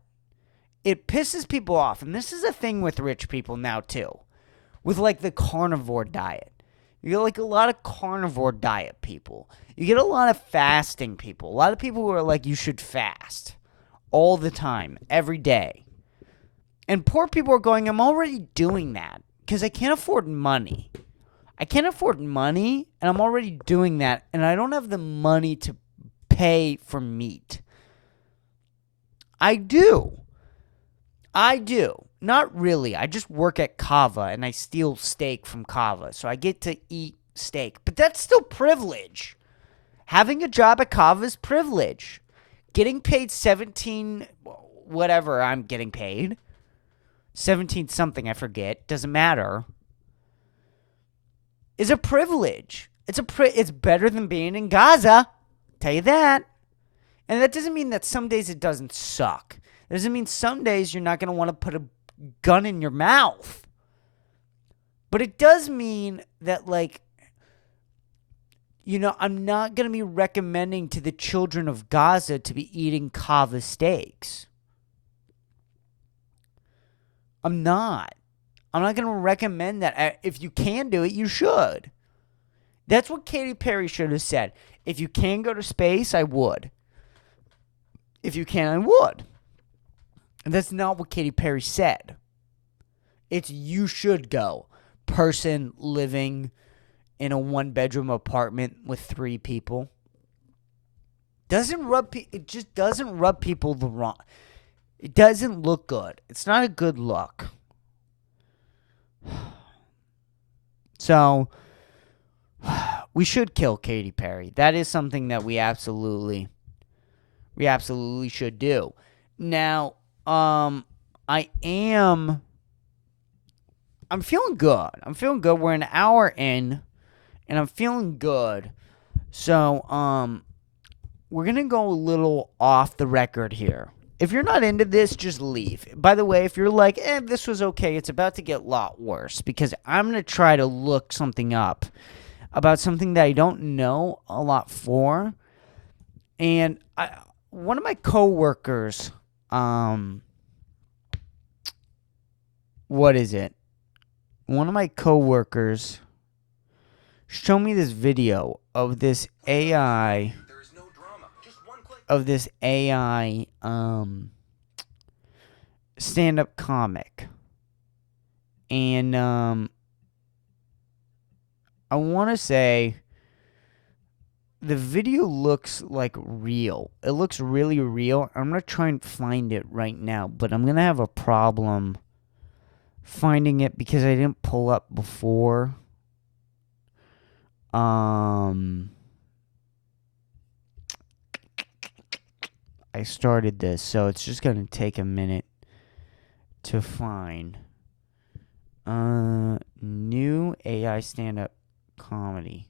it pisses people off. And this is a thing with rich people now too, with like the carnivore diet. You get like a lot of carnivore diet people. You get a lot of fasting people. A lot of people who are like, you should fast all the time, every day. And poor people are going, I'm already doing that because I can't afford money. I can't afford money, and I'm already doing that, and I don't have the money to pay for meat. I do. Not really. I just work at Kava, and I steal steak from Kava, so I get to eat steak. But that's still privilege. Having a job at Kava is privilege. Getting paid 17, whatever I'm getting paid, 17 something, I forget, doesn't matter, is a privilege. It's better than being in Gaza, tell you that. And that doesn't mean that some days it doesn't suck. It doesn't mean some days you're not going to want to put a gun in your mouth. But it does mean that, like, I'm not going to be recommending to the children of Gaza to be eating Kava steaks. I'm not going to recommend that. If you can do it, you should. That's what Katy Perry should have said. If you can go to space, I would. If you can, I would. And that's not what Katy Perry said. It's you should go. Person living in a one-bedroom apartment with 3 people. It just doesn't rub people the wrong. It doesn't look good. It's not a good look. So, we should kill Katy Perry. That is something that we absolutely should do. Now, I'm feeling good. We're an hour in, and I'm feeling good. So, we're going to go a little off the record here. If you're not into this, just leave. By the way, if you're like, this was okay, it's about to get a lot worse, because I'm going to try to look something up about something that I don't know a lot for. And one of my coworkers, one of my coworkers showed me this video of this AI stand-up comic. And I want to say the video looks like real. It looks really real. I'm going to try and find it right now, but I'm going to have a problem finding it because I didn't pull up before. I started this, so it's just going to take a minute to find. New AI stand-up comedy.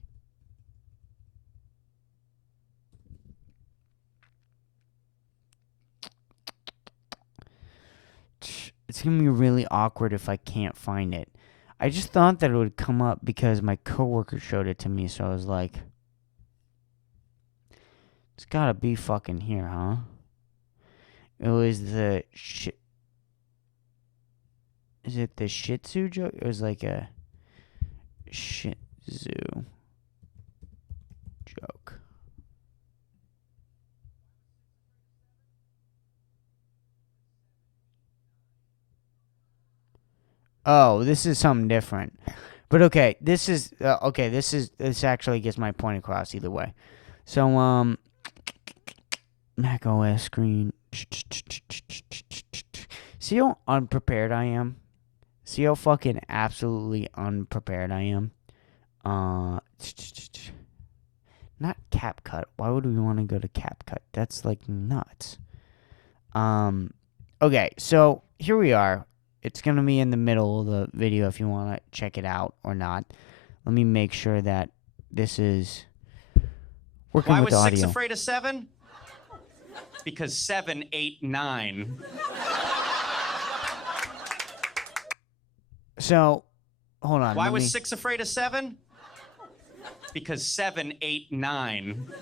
It's going to be really awkward if I can't find it. I just thought that it would come up because my coworker showed it to me, so I was like, it's got to be fucking here, huh? It was the shit. Is it the Shih Tzu joke? It was like a Shih Tzu joke. Oh, this is something different. But okay, this actually gets my point across either way. So Mac OS screen. See how unprepared I am? See how fucking absolutely unprepared I am? Not CapCut. Why would we want to go to CapCut? That's like nuts. Okay, so here we are. It's gonna be in the middle of the video if you want to check it out or not. Let me make sure that this is working with audio. Why was 6 afraid of 7? Because 7, 8, 9. So, hold on. Why was 6 afraid of 7? Because 7, 8, 9.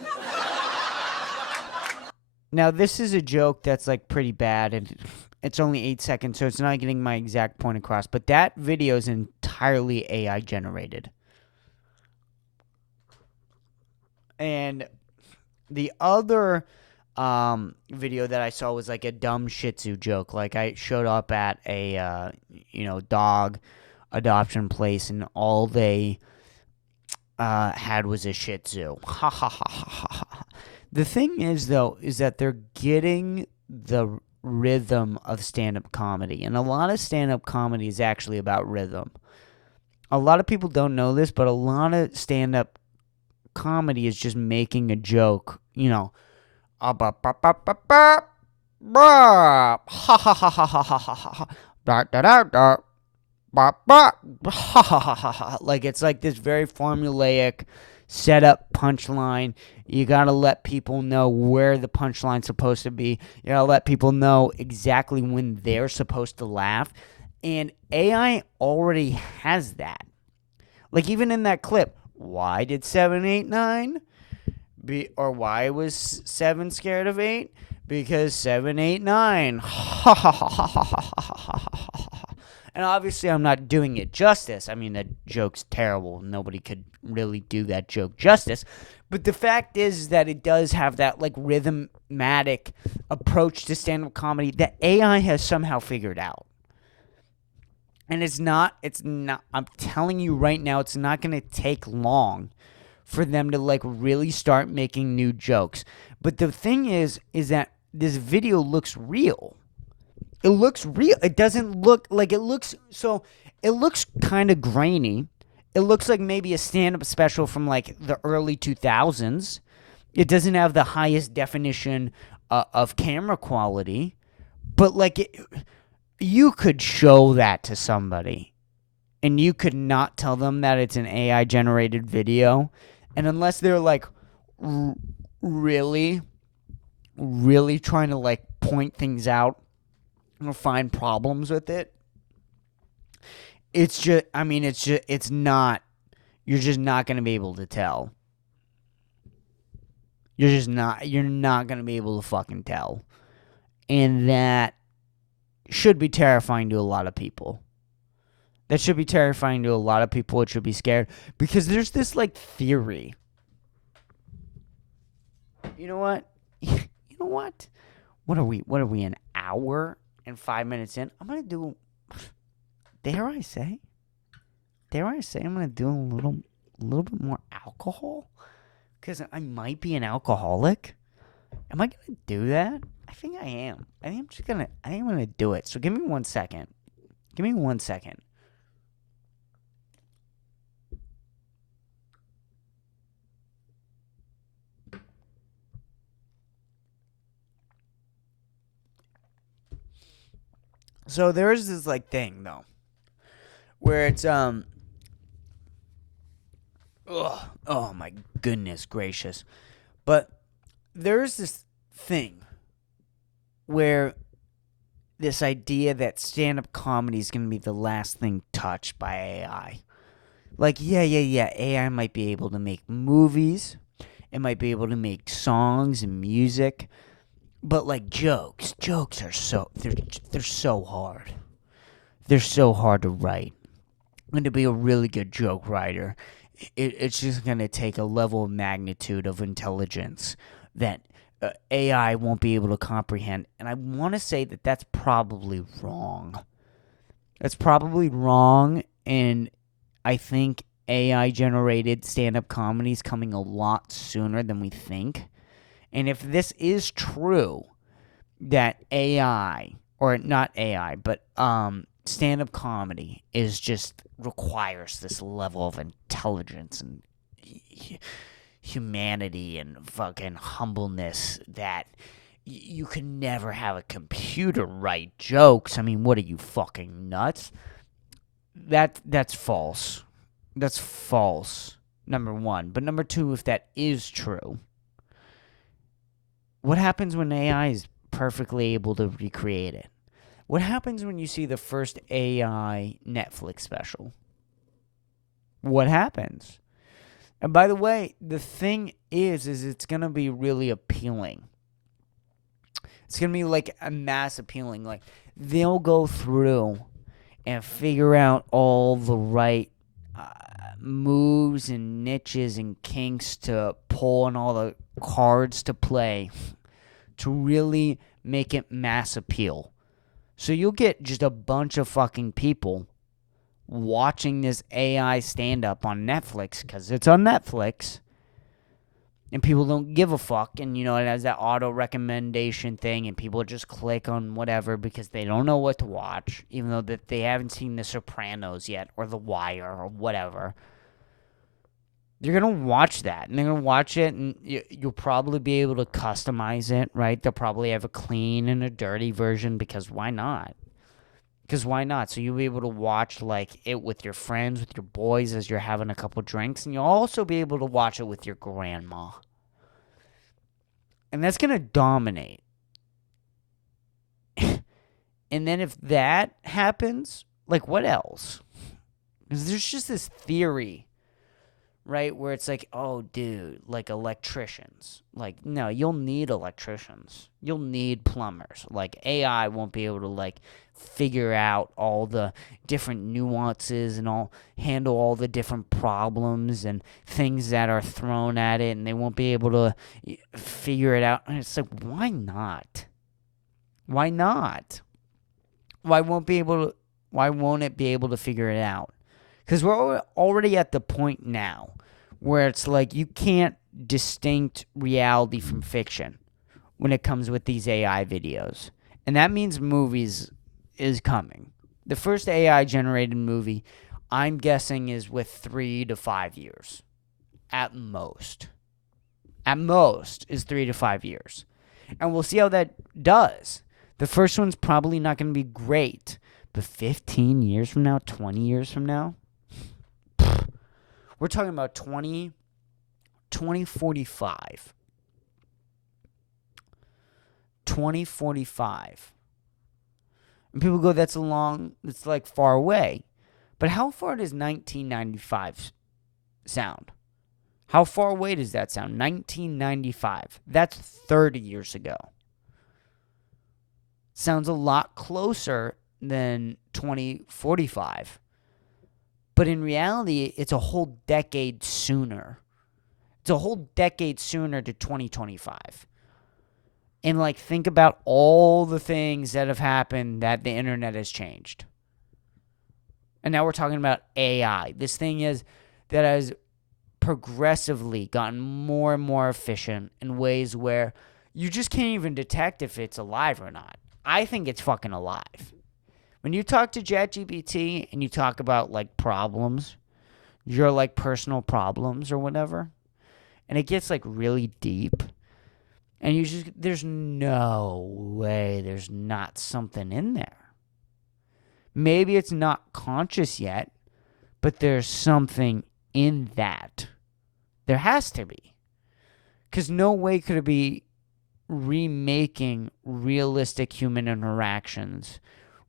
Now, this is a joke that's like pretty bad, and it's only 8 seconds, so it's not getting my exact point across. But that video is entirely AI generated. And the other video that I saw was like a dumb Shih Tzu joke. Like I showed up at a dog adoption place, and all they had was a Shih Tzu. Ha ha ha ha ha ha. The thing is, though, is that they're getting the rhythm of stand-up comedy, and a lot of stand-up comedy is actually about rhythm. A lot of people don't know this, but a lot of stand-up comedy is just making a joke, ha ha ha ha ha ha ha ha. Like it's like this very formulaic setup punchline. You gotta let people know where the punchline's supposed to be. You gotta let people know exactly when they're supposed to laugh. And AI already has that. Like even in that clip, why did 7, 8, 9 be, or why was 7 scared of 8? Because 7, 8, 9. Ha ha ha ha ha ha ha ha ha. And obviously I'm not doing it justice. I mean, that joke's terrible. Nobody could really do that joke justice. But the fact is that it does have that like rhythmatic approach to stand-up comedy that AI has somehow figured out. And it's not, I'm telling you right now, it's not going to take long for them to like really start making new jokes. But the thing is that this video looks real. It looks real. It doesn't look like it looks, so it looks kind of grainy. It looks like maybe a stand-up special from like the early 2000s. It doesn't have the highest definition of camera quality, but like you could show that to somebody and you could not tell them that it's an AI generated video. And unless they're like really trying to like point things out or find problems with it, it's not, you're just not going to be able to tell. You're not going to be able to fucking tell. And that should be terrifying to a lot of people. That should be terrifying to a lot of people. It should be scared because there's this like theory. You know what? What are we, an hour and 5 minutes in? I'm going to do, dare I say I'm going to do a little bit more alcohol? Because I might be an alcoholic. Am I going to do that? I think I am. I think I'm going to do it. So give me 1 second. So there is this like thing though, where it's oh my goodness gracious, but there's this thing where this idea that stand-up comedy is going to be the last thing touched by AI. Like yeah, AI might be able to make movies, it might be able to make songs and music. But like jokes are so they're so hard. they're so hard to write. And to be a really good joke writer, it's just going to take a level of magnitude of intelligence that AI won't be able to comprehend. And I want to say that that's probably wrong. That's probably wrong, and I think AI generated stand up comedy is coming a lot sooner than we think. And if this is true, that AI, or not AI, but stand up comedy is just requires this level of intelligence and humanity and fucking humbleness that you can never have a computer write jokes. I mean, what are you, fucking nuts? That's false. That's false. Number one. But number two, if that is true, what happens when AI is perfectly able to recreate it? What happens when you see the first AI Netflix special? What happens? And by the way, the thing is it's going to be really appealing. It's going to be like a mass appealing. Like, they'll go through and figure out all the right moves and niches and kinks to pull and all the cards to play to really make it mass appeal. So you'll get just a bunch of fucking people watching this AI stand-up on Netflix because it's on Netflix. And people don't give a fuck. And, you know, it has that auto recommendation thing. And people just click on whatever because they don't know what to watch. Even though that they haven't seen The Sopranos yet. Or The Wire. Or whatever. You're going to watch that. And they're going to watch it. And you'll probably be able to customize it, right? They'll probably have a clean and a dirty version. Because why not? Because why not? So you'll be able to watch like it with your friends, with your boys as you're having a couple drinks. And you'll also be able to watch it with your grandma. And that's going to dominate. And then if that happens, like what else? Because there's just this theory, right, where it's like, oh, dude, like electricians. Like, no, you'll need electricians. You'll need plumbers. Like, AI won't be able to, like, figure out all the different nuances and handle all the different problems and things that are thrown at it, and they won't be able to figure it out. And it's like, why not? Why not? Why won't it be able to figure it out? Because we're already at the point now where it's like you can't distinct reality from fiction when it comes with these AI videos. And that means movies is coming. The first AI-generated movie, I'm guessing, is with 3 to 5 years. At most. At most is 3 to 5 years. And we'll see how that does. The first one's probably not going to be great. But 15 years from now, 20 years from now, we're talking about 2045. 2045. And people go, that's like far away. But how far does 1995 sound? How far away does that sound? 1995. That's 30 years ago. Sounds a lot closer than 2045. But in reality, it's a whole decade sooner. It's a whole decade sooner to 2025. And, like, think about all the things that have happened that the internet has changed. And now we're talking about AI. This thing that has progressively gotten more and more efficient in ways where you just can't even detect if it's alive or not. I think it's fucking alive. When you talk to ChatGPT and you talk about, like, problems, your, like, personal problems or whatever, and it gets, like, really deep, and there's no way there's not something in there. Maybe it's not conscious yet, but there's something in that. There has to be. Because no way could it be remaking realistic human interactions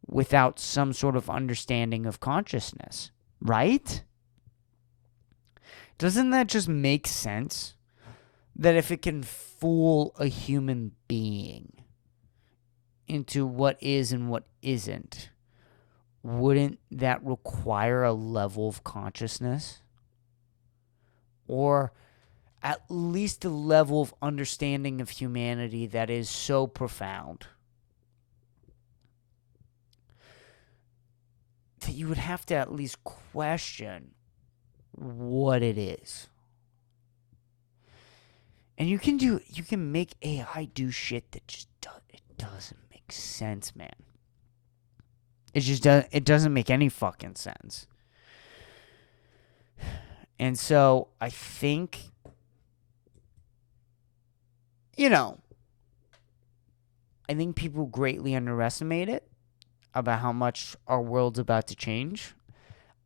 without some sort of understanding of consciousness, right? Doesn't that just make sense? That if it can fool a human being into what is and what isn't, wouldn't that require a level of consciousness? Or at least a level of understanding of humanity that is so profound that you would have to at least question what it is. And you can make AI do shit that just doesn't make sense, man. It doesn't make any fucking sense. And so I think, I think people greatly underestimate it about how much our world's about to change.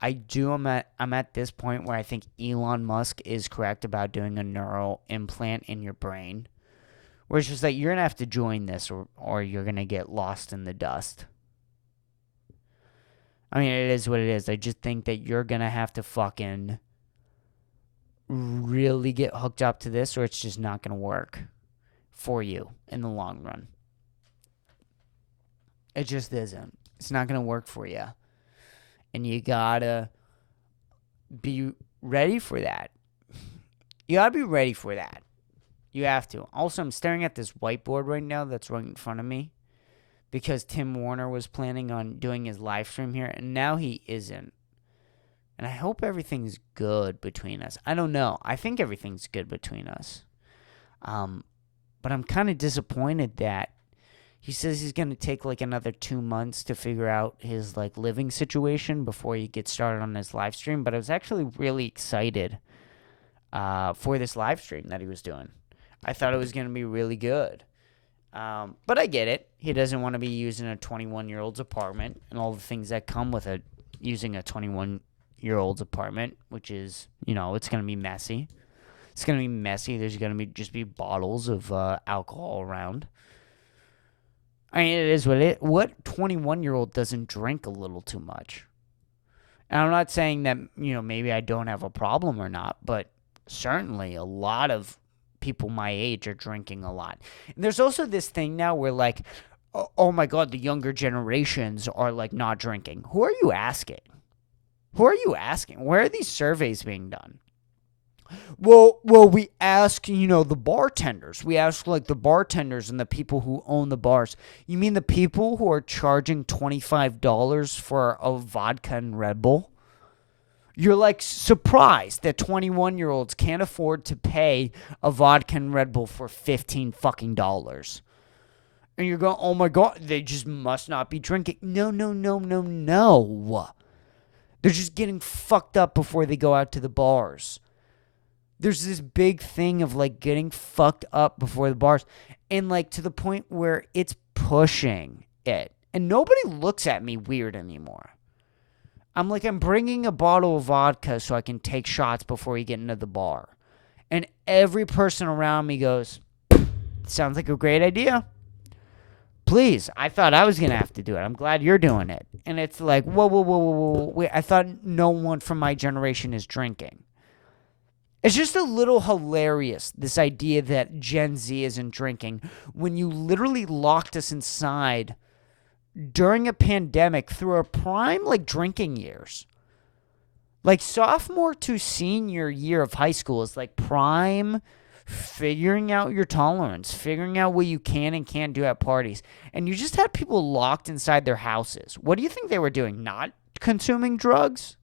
I'm at this point where I think Elon Musk is correct about doing a neural implant in your brain, where it's just that you're gonna have to join this, or you're gonna get lost in the dust. I mean, it is what it is. I just think that you're gonna have to fucking really get hooked up to this, or it's just not gonna work for you in the long run. It just isn't. It's not gonna work for you. And you gotta be ready for that. You gotta be ready for that. You have to. Also, I'm staring at this whiteboard right now that's right in front of me because Tim Warner was planning on doing his live stream here, and now he isn't. And I hope everything's good between us. I don't know. I think everything's good between us. But I'm kind of disappointed that he says he's going to take like another 2 months to figure out his like living situation before he gets started on his live stream. But I was actually really excited for this live stream that he was doing. I thought it was going to be really good. But I get it. He doesn't want to be using a 21-year-old's apartment and all the things that come with using a 21-year-old's apartment, which is, it's going to be messy. It's going to be messy. There's going to just be bottles of alcohol around. I mean, it is what it is. What 21-year-old doesn't drink a little too much? And I'm not saying that, maybe I don't have a problem or not, but certainly a lot of people my age are drinking a lot. And there's also this thing now where, like, oh my God, the younger generations are, like, not drinking. Who are you asking? Who are you asking? Where are these surveys being done? Well, we ask, the bartenders. We ask, like, the bartenders and the people who own the bars. You mean the people who are charging $25 for a vodka and Red Bull? You're, like, surprised that 21-year-olds can't afford to pay a vodka and Red Bull for $15 fucking dollars. And you're going, oh my God, they just must not be drinking. No. They're just getting fucked up before they go out to the bars. There's this big thing of, like, getting fucked up before the bars. And, like, to the point where it's pushing it. And nobody looks at me weird anymore. I'm bringing a bottle of vodka so I can take shots before you get into the bar. And every person around me goes, sounds like a great idea. Please, I thought I was going to have to do it. I'm glad you're doing it. And it's like, whoa. Wait, I thought no one from my generation is drinking. It's just a little hilarious, this idea that Gen Z isn't drinking, when you literally locked us inside during a pandemic through our prime, like, drinking years. Like, sophomore to senior year of high school is, like, prime figuring out your tolerance, figuring out what you can and can't do at parties. And you just had people locked inside their houses. What do you think they were doing? Not consuming drugs?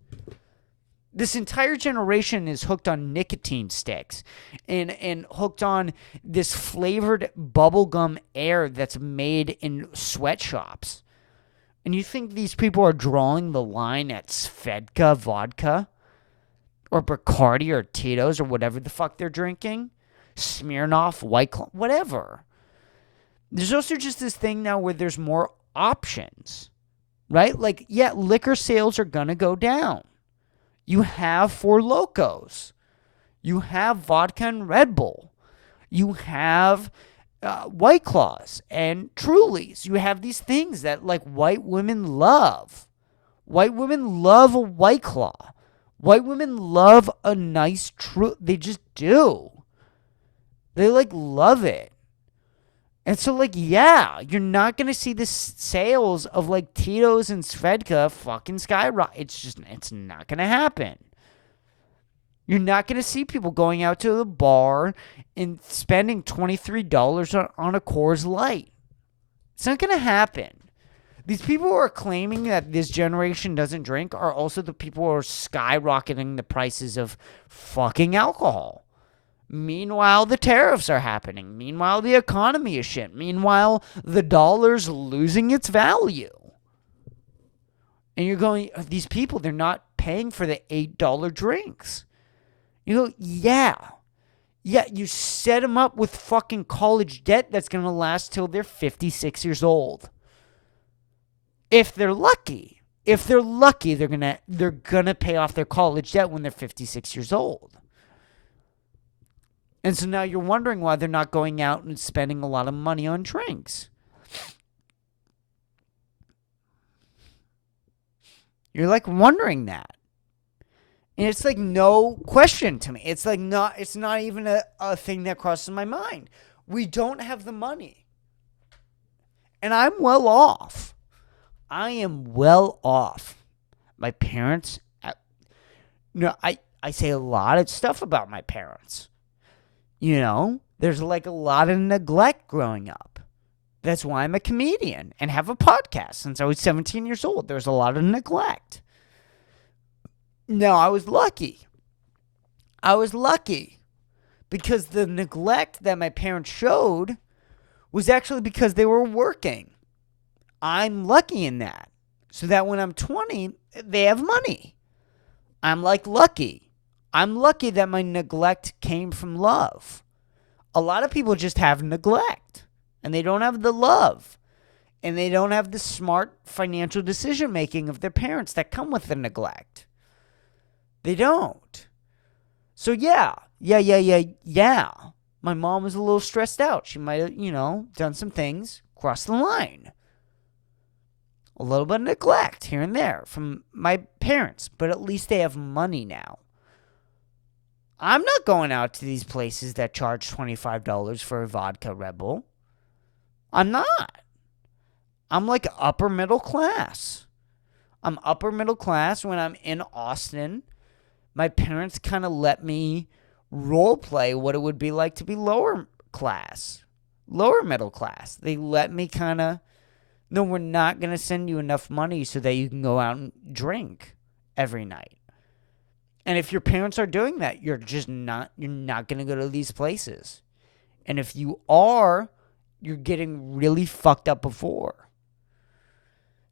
This entire generation is hooked on nicotine sticks and hooked on this flavored bubblegum air that's made in sweatshops. And you think these people are drawing the line at Svedka vodka or Bacardi or Tito's or whatever the fuck they're drinking? Smirnoff, White Claw, whatever. There's also just this thing now where there's more options, right? Like, yeah, liquor sales are going to go down. You have Four Locos. You have vodka and Red Bull. You have White Claws and Trulies. You have these things that, like, white women love. White women love a White Claw. White women love a nice They just do. They, like, love it. And so, like, yeah, you're not going to see the sales of, like, Tito's and Svedka fucking skyrocket. It's not going to happen. You're not going to see people going out to the bar and spending $23 on a Coors Light. It's not going to happen. These people who are claiming that this generation doesn't drink are also the people who are skyrocketing the prices of fucking alcohol. Meanwhile, the tariffs are happening. Meanwhile, the economy is shit. Meanwhile, the dollar's losing its value. And you're going, these people, they're not paying for the $8 drinks. You go, yeah. Yeah, you set them up with fucking college debt that's going to last till they're 56 years old. If they're lucky. If they're lucky, they're gonna pay off their college debt when they're 56 years old. And so now you're wondering why they're not going out and spending a lot of money on drinks. You're like wondering that. And it's like no question to me. It's not even a thing that crosses my mind. We don't have the money. And I'm well off. I am well off. My parents, I say a lot of stuff about my parents. There's like a lot of neglect growing up. That's why I'm a comedian and have a podcast since I was 17 years old. There's a lot of neglect. Now, I was lucky. Because the neglect that my parents showed was actually because they were working. I'm lucky in that. So that when I'm 20, they have money. I'm like lucky. I'm lucky that my neglect came from love. A lot of people just have neglect. And they don't have the love. And they don't have the smart financial decision making of their parents that come with the neglect. They don't. So yeah. My mom was a little stressed out. She might have, done some things, crossed the line. A little bit of neglect here and there from my parents, but at least they have money now. I'm not going out to these places that charge $25 for a vodka Red Bull. I'm not. I'm like upper middle class. I'm upper middle class when I'm in Austin. My parents kind of let me role play what it would be like to be lower class, lower middle class. They let me kind of, no, we're not going to send you enough money so that you can go out and drink every night. And if your parents are doing that, you're not going to go to these places. And if you are, you're getting really fucked up before.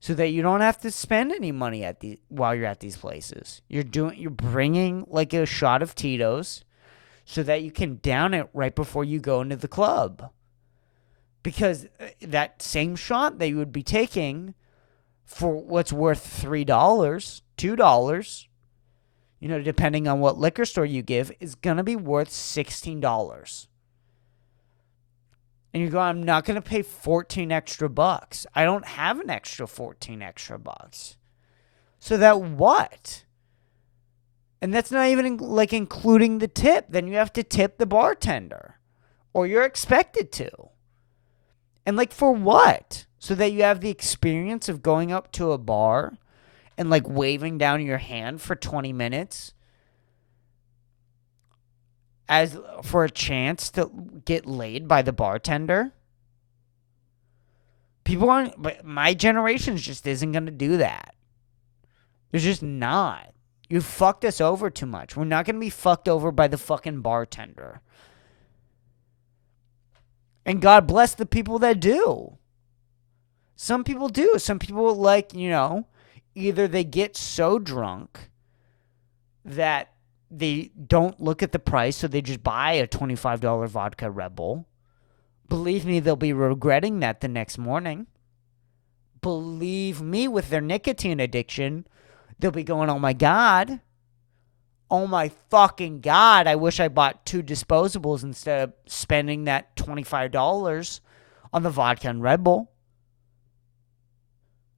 So that you don't have to spend any money while you're at these places. You're bringing like a shot of Tito's so that you can down it right before you go into the club. Because that same shot that you would be taking for what's worth $3, $2, depending on what liquor store you give, is going to be worth $16. And you go, I'm not going to pay 14 extra bucks. I don't have an extra 14 extra bucks. So that what? And that's not even like including the tip. Then you have to tip the bartender. Or you're expected to. And like for what? So that you have the experience of going up to a bar and like waving down your hand for 20 minutes as for a chance to get laid by the bartender? People aren't, but my generation just isn't going to do that. They're just not. You fucked us over too much. We're not going to be fucked over by the fucking bartender. And God bless the people that do. Some people do. Some people like, either they get so drunk that they don't look at the price, so they just buy a $25 vodka Red Bull. Believe me, they'll be regretting that the next morning. Believe me, with their nicotine addiction, they'll be going, oh my God. Oh my fucking God, I wish I bought 2 disposables instead of spending that $25 on the vodka and Red Bull.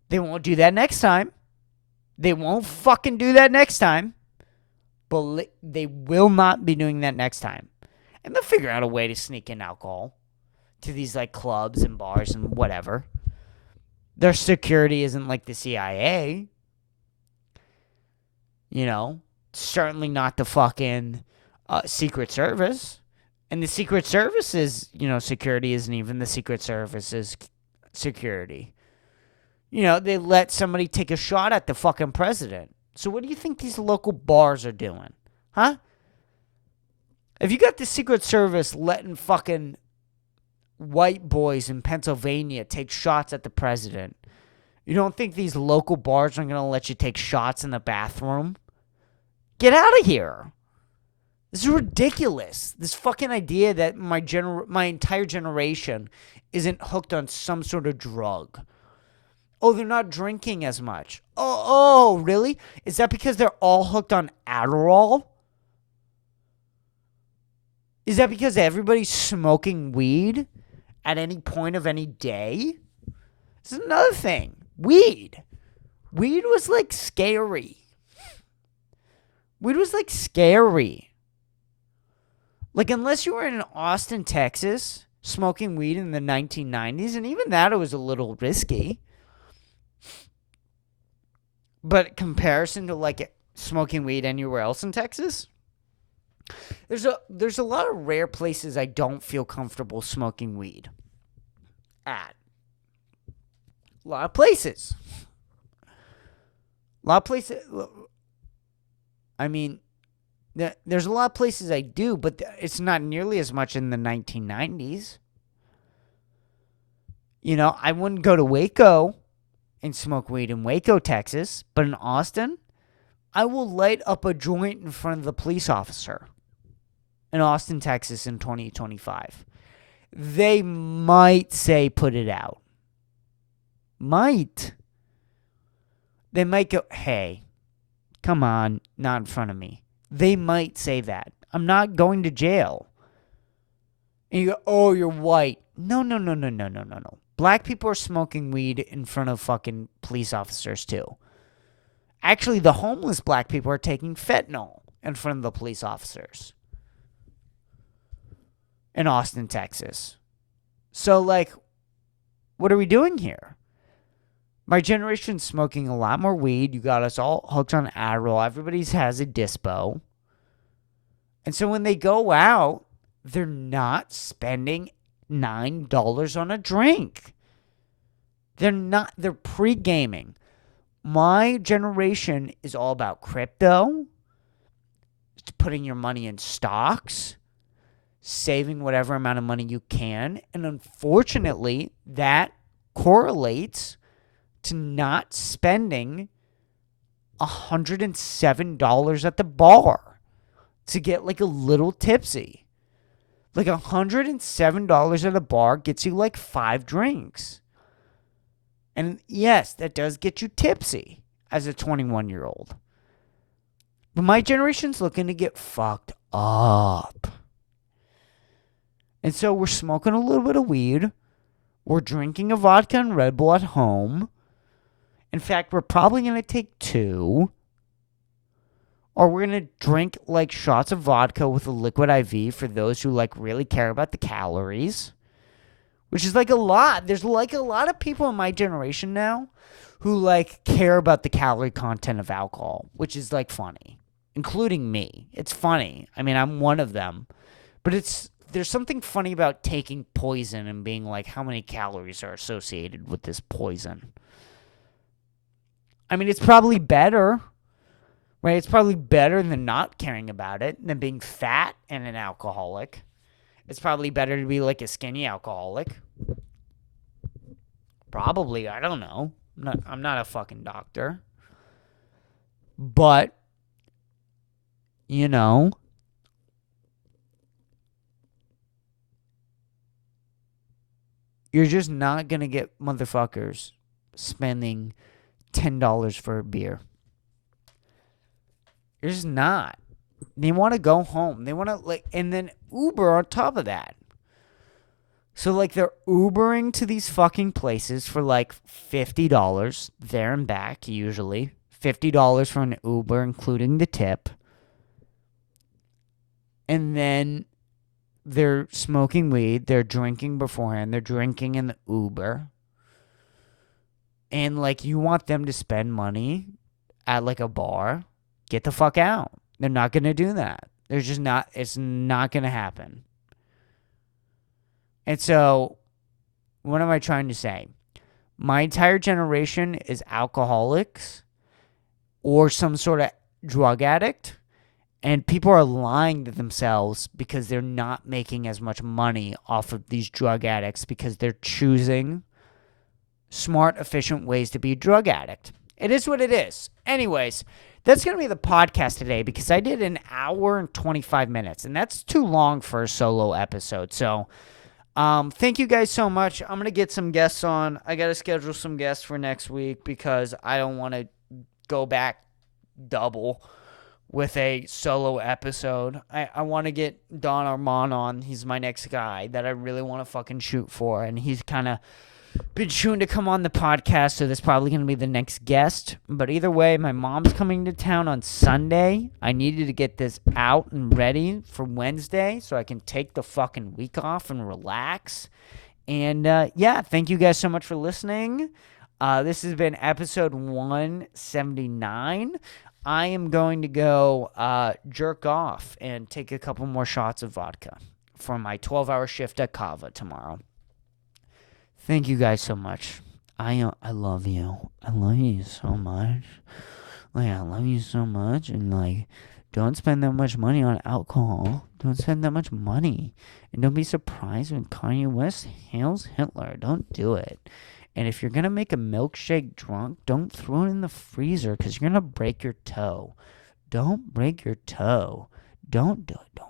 They won't do that next time. They won't fucking do that next time. But they will not be doing that next time. And they'll figure out a way to sneak in alcohol. to these like clubs and bars and whatever. Their security isn't like the CIA. You know, certainly not the fucking Secret Service. And the Secret Service's, security isn't even the Secret Service's security. They let somebody take a shot at the fucking president. So what do you think these local bars are doing? Huh? If you got the Secret Service letting fucking white boys in Pennsylvania take shots at the president, you don't think these local bars are going to let you take shots in the bathroom? Get out of here. This is ridiculous. This fucking idea that my entire generation isn't hooked on some sort of drug. Oh, they're not drinking as much. Oh, really? Is that because they're all hooked on Adderall? Is that because everybody's smoking weed at any point of any day? This is another thing. Weed. Weed was like scary. Weed was like scary. Like, unless you were in Austin, Texas, smoking weed in the 1990s, and even that, it was a little risky. But comparison to, like, smoking weed anywhere else in Texas, there's a lot of rare places I don't feel comfortable smoking weed at. A lot of places. I mean, there's a lot of places I do, but it's not nearly as much in the 1990s. I wouldn't go to Waco and smoke weed in Waco, Texas, but in Austin, I will light up a joint in front of the police officer in Austin, Texas in 2025. They might say put it out. Might. They might go, hey, come on, not in front of me. They might say that. I'm not going to jail. And you go, oh, you're white. No. Black people are smoking weed in front of fucking police officers too. Actually, the homeless black people are taking fentanyl in front of the police officers in Austin, Texas. So, like, what are we doing here? My generation's smoking a lot more weed. You got us all hooked on Adderall. Everybody has a dispo. And so when they go out, they're not spending $9 on a drink. They're pre-gaming. My generation is all about crypto, putting your money in stocks, saving whatever amount of money you can. And unfortunately, that correlates to not spending $107 at the bar to get like a little tipsy. Like $107 at a bar gets you like 5 drinks. And yes, that does get you tipsy as a 21-year-old. But my generation's looking to get fucked up. And so we're smoking a little bit of weed. We're drinking a vodka and Red Bull at home. In fact, we're probably going to take 2. Or we're going to drink like shots of vodka with a liquid IV for those who like really care about the calories. Which is like a lot. There's like a lot of people in my generation now who like care about the calorie content of alcohol, which is like funny, including me. It's funny. I mean, I'm one of them. But there's something funny about taking poison and being like, how many calories are associated with this poison? I mean, it's probably better, right? It's probably better than not caring about it, than being fat and an alcoholic. It's probably better to be like a skinny alcoholic. Probably, I don't know. I'm not a fucking doctor. But, you're just not going to get motherfuckers spending $10 for a beer. You're just not. They want to go home. They want to, like, and then Uber on top of that. So, like, they're Ubering to these fucking places for, like, $50 there and back, usually. $50 for an Uber, including the tip. And then they're smoking weed, they're drinking beforehand, they're drinking in the Uber, and like you want them to spend money at like a bar, get the fuck out. They're not gonna do that. They're just not. It's not gonna happen. And so, what am I trying to say? My entire generation is alcoholics or some sort of drug addict, and people are lying to themselves because they're not making as much money off of these drug addicts because they're choosing smart, efficient ways to be a drug addict. It is what it is. Anyways, that's going to be the podcast today because I did an hour and 25 minutes, and that's too long for a solo episode. So, thank you guys so much. I'm going to get some guests on. I got to schedule some guests for next week because I don't want to go back double with a solo episode. I want to get Don Armand on. He's my next guy that I really want to fucking shoot for, and he's kind of been shooting to come on the podcast, so that's probably going to be the next guest. But either way, my mom's coming to town on Sunday. I needed to get this out and ready for Wednesday so I can take the fucking week off and relax. And yeah, thank you guys so much for listening. This has been episode 179. I am going to go jerk off and take a couple more shots of vodka for my 12-hour shift at Kava tomorrow. Thank you guys so much. I love you. I love you so much. Like, I love you so much. And, like, don't spend that much money on alcohol. Don't spend that much money. And don't be surprised when Kanye West hails Hitler. Don't do it. And if you're going to make a milkshake drunk, don't throw it in the freezer because you're going to break your toe. Don't break your toe. Don't do it. Don't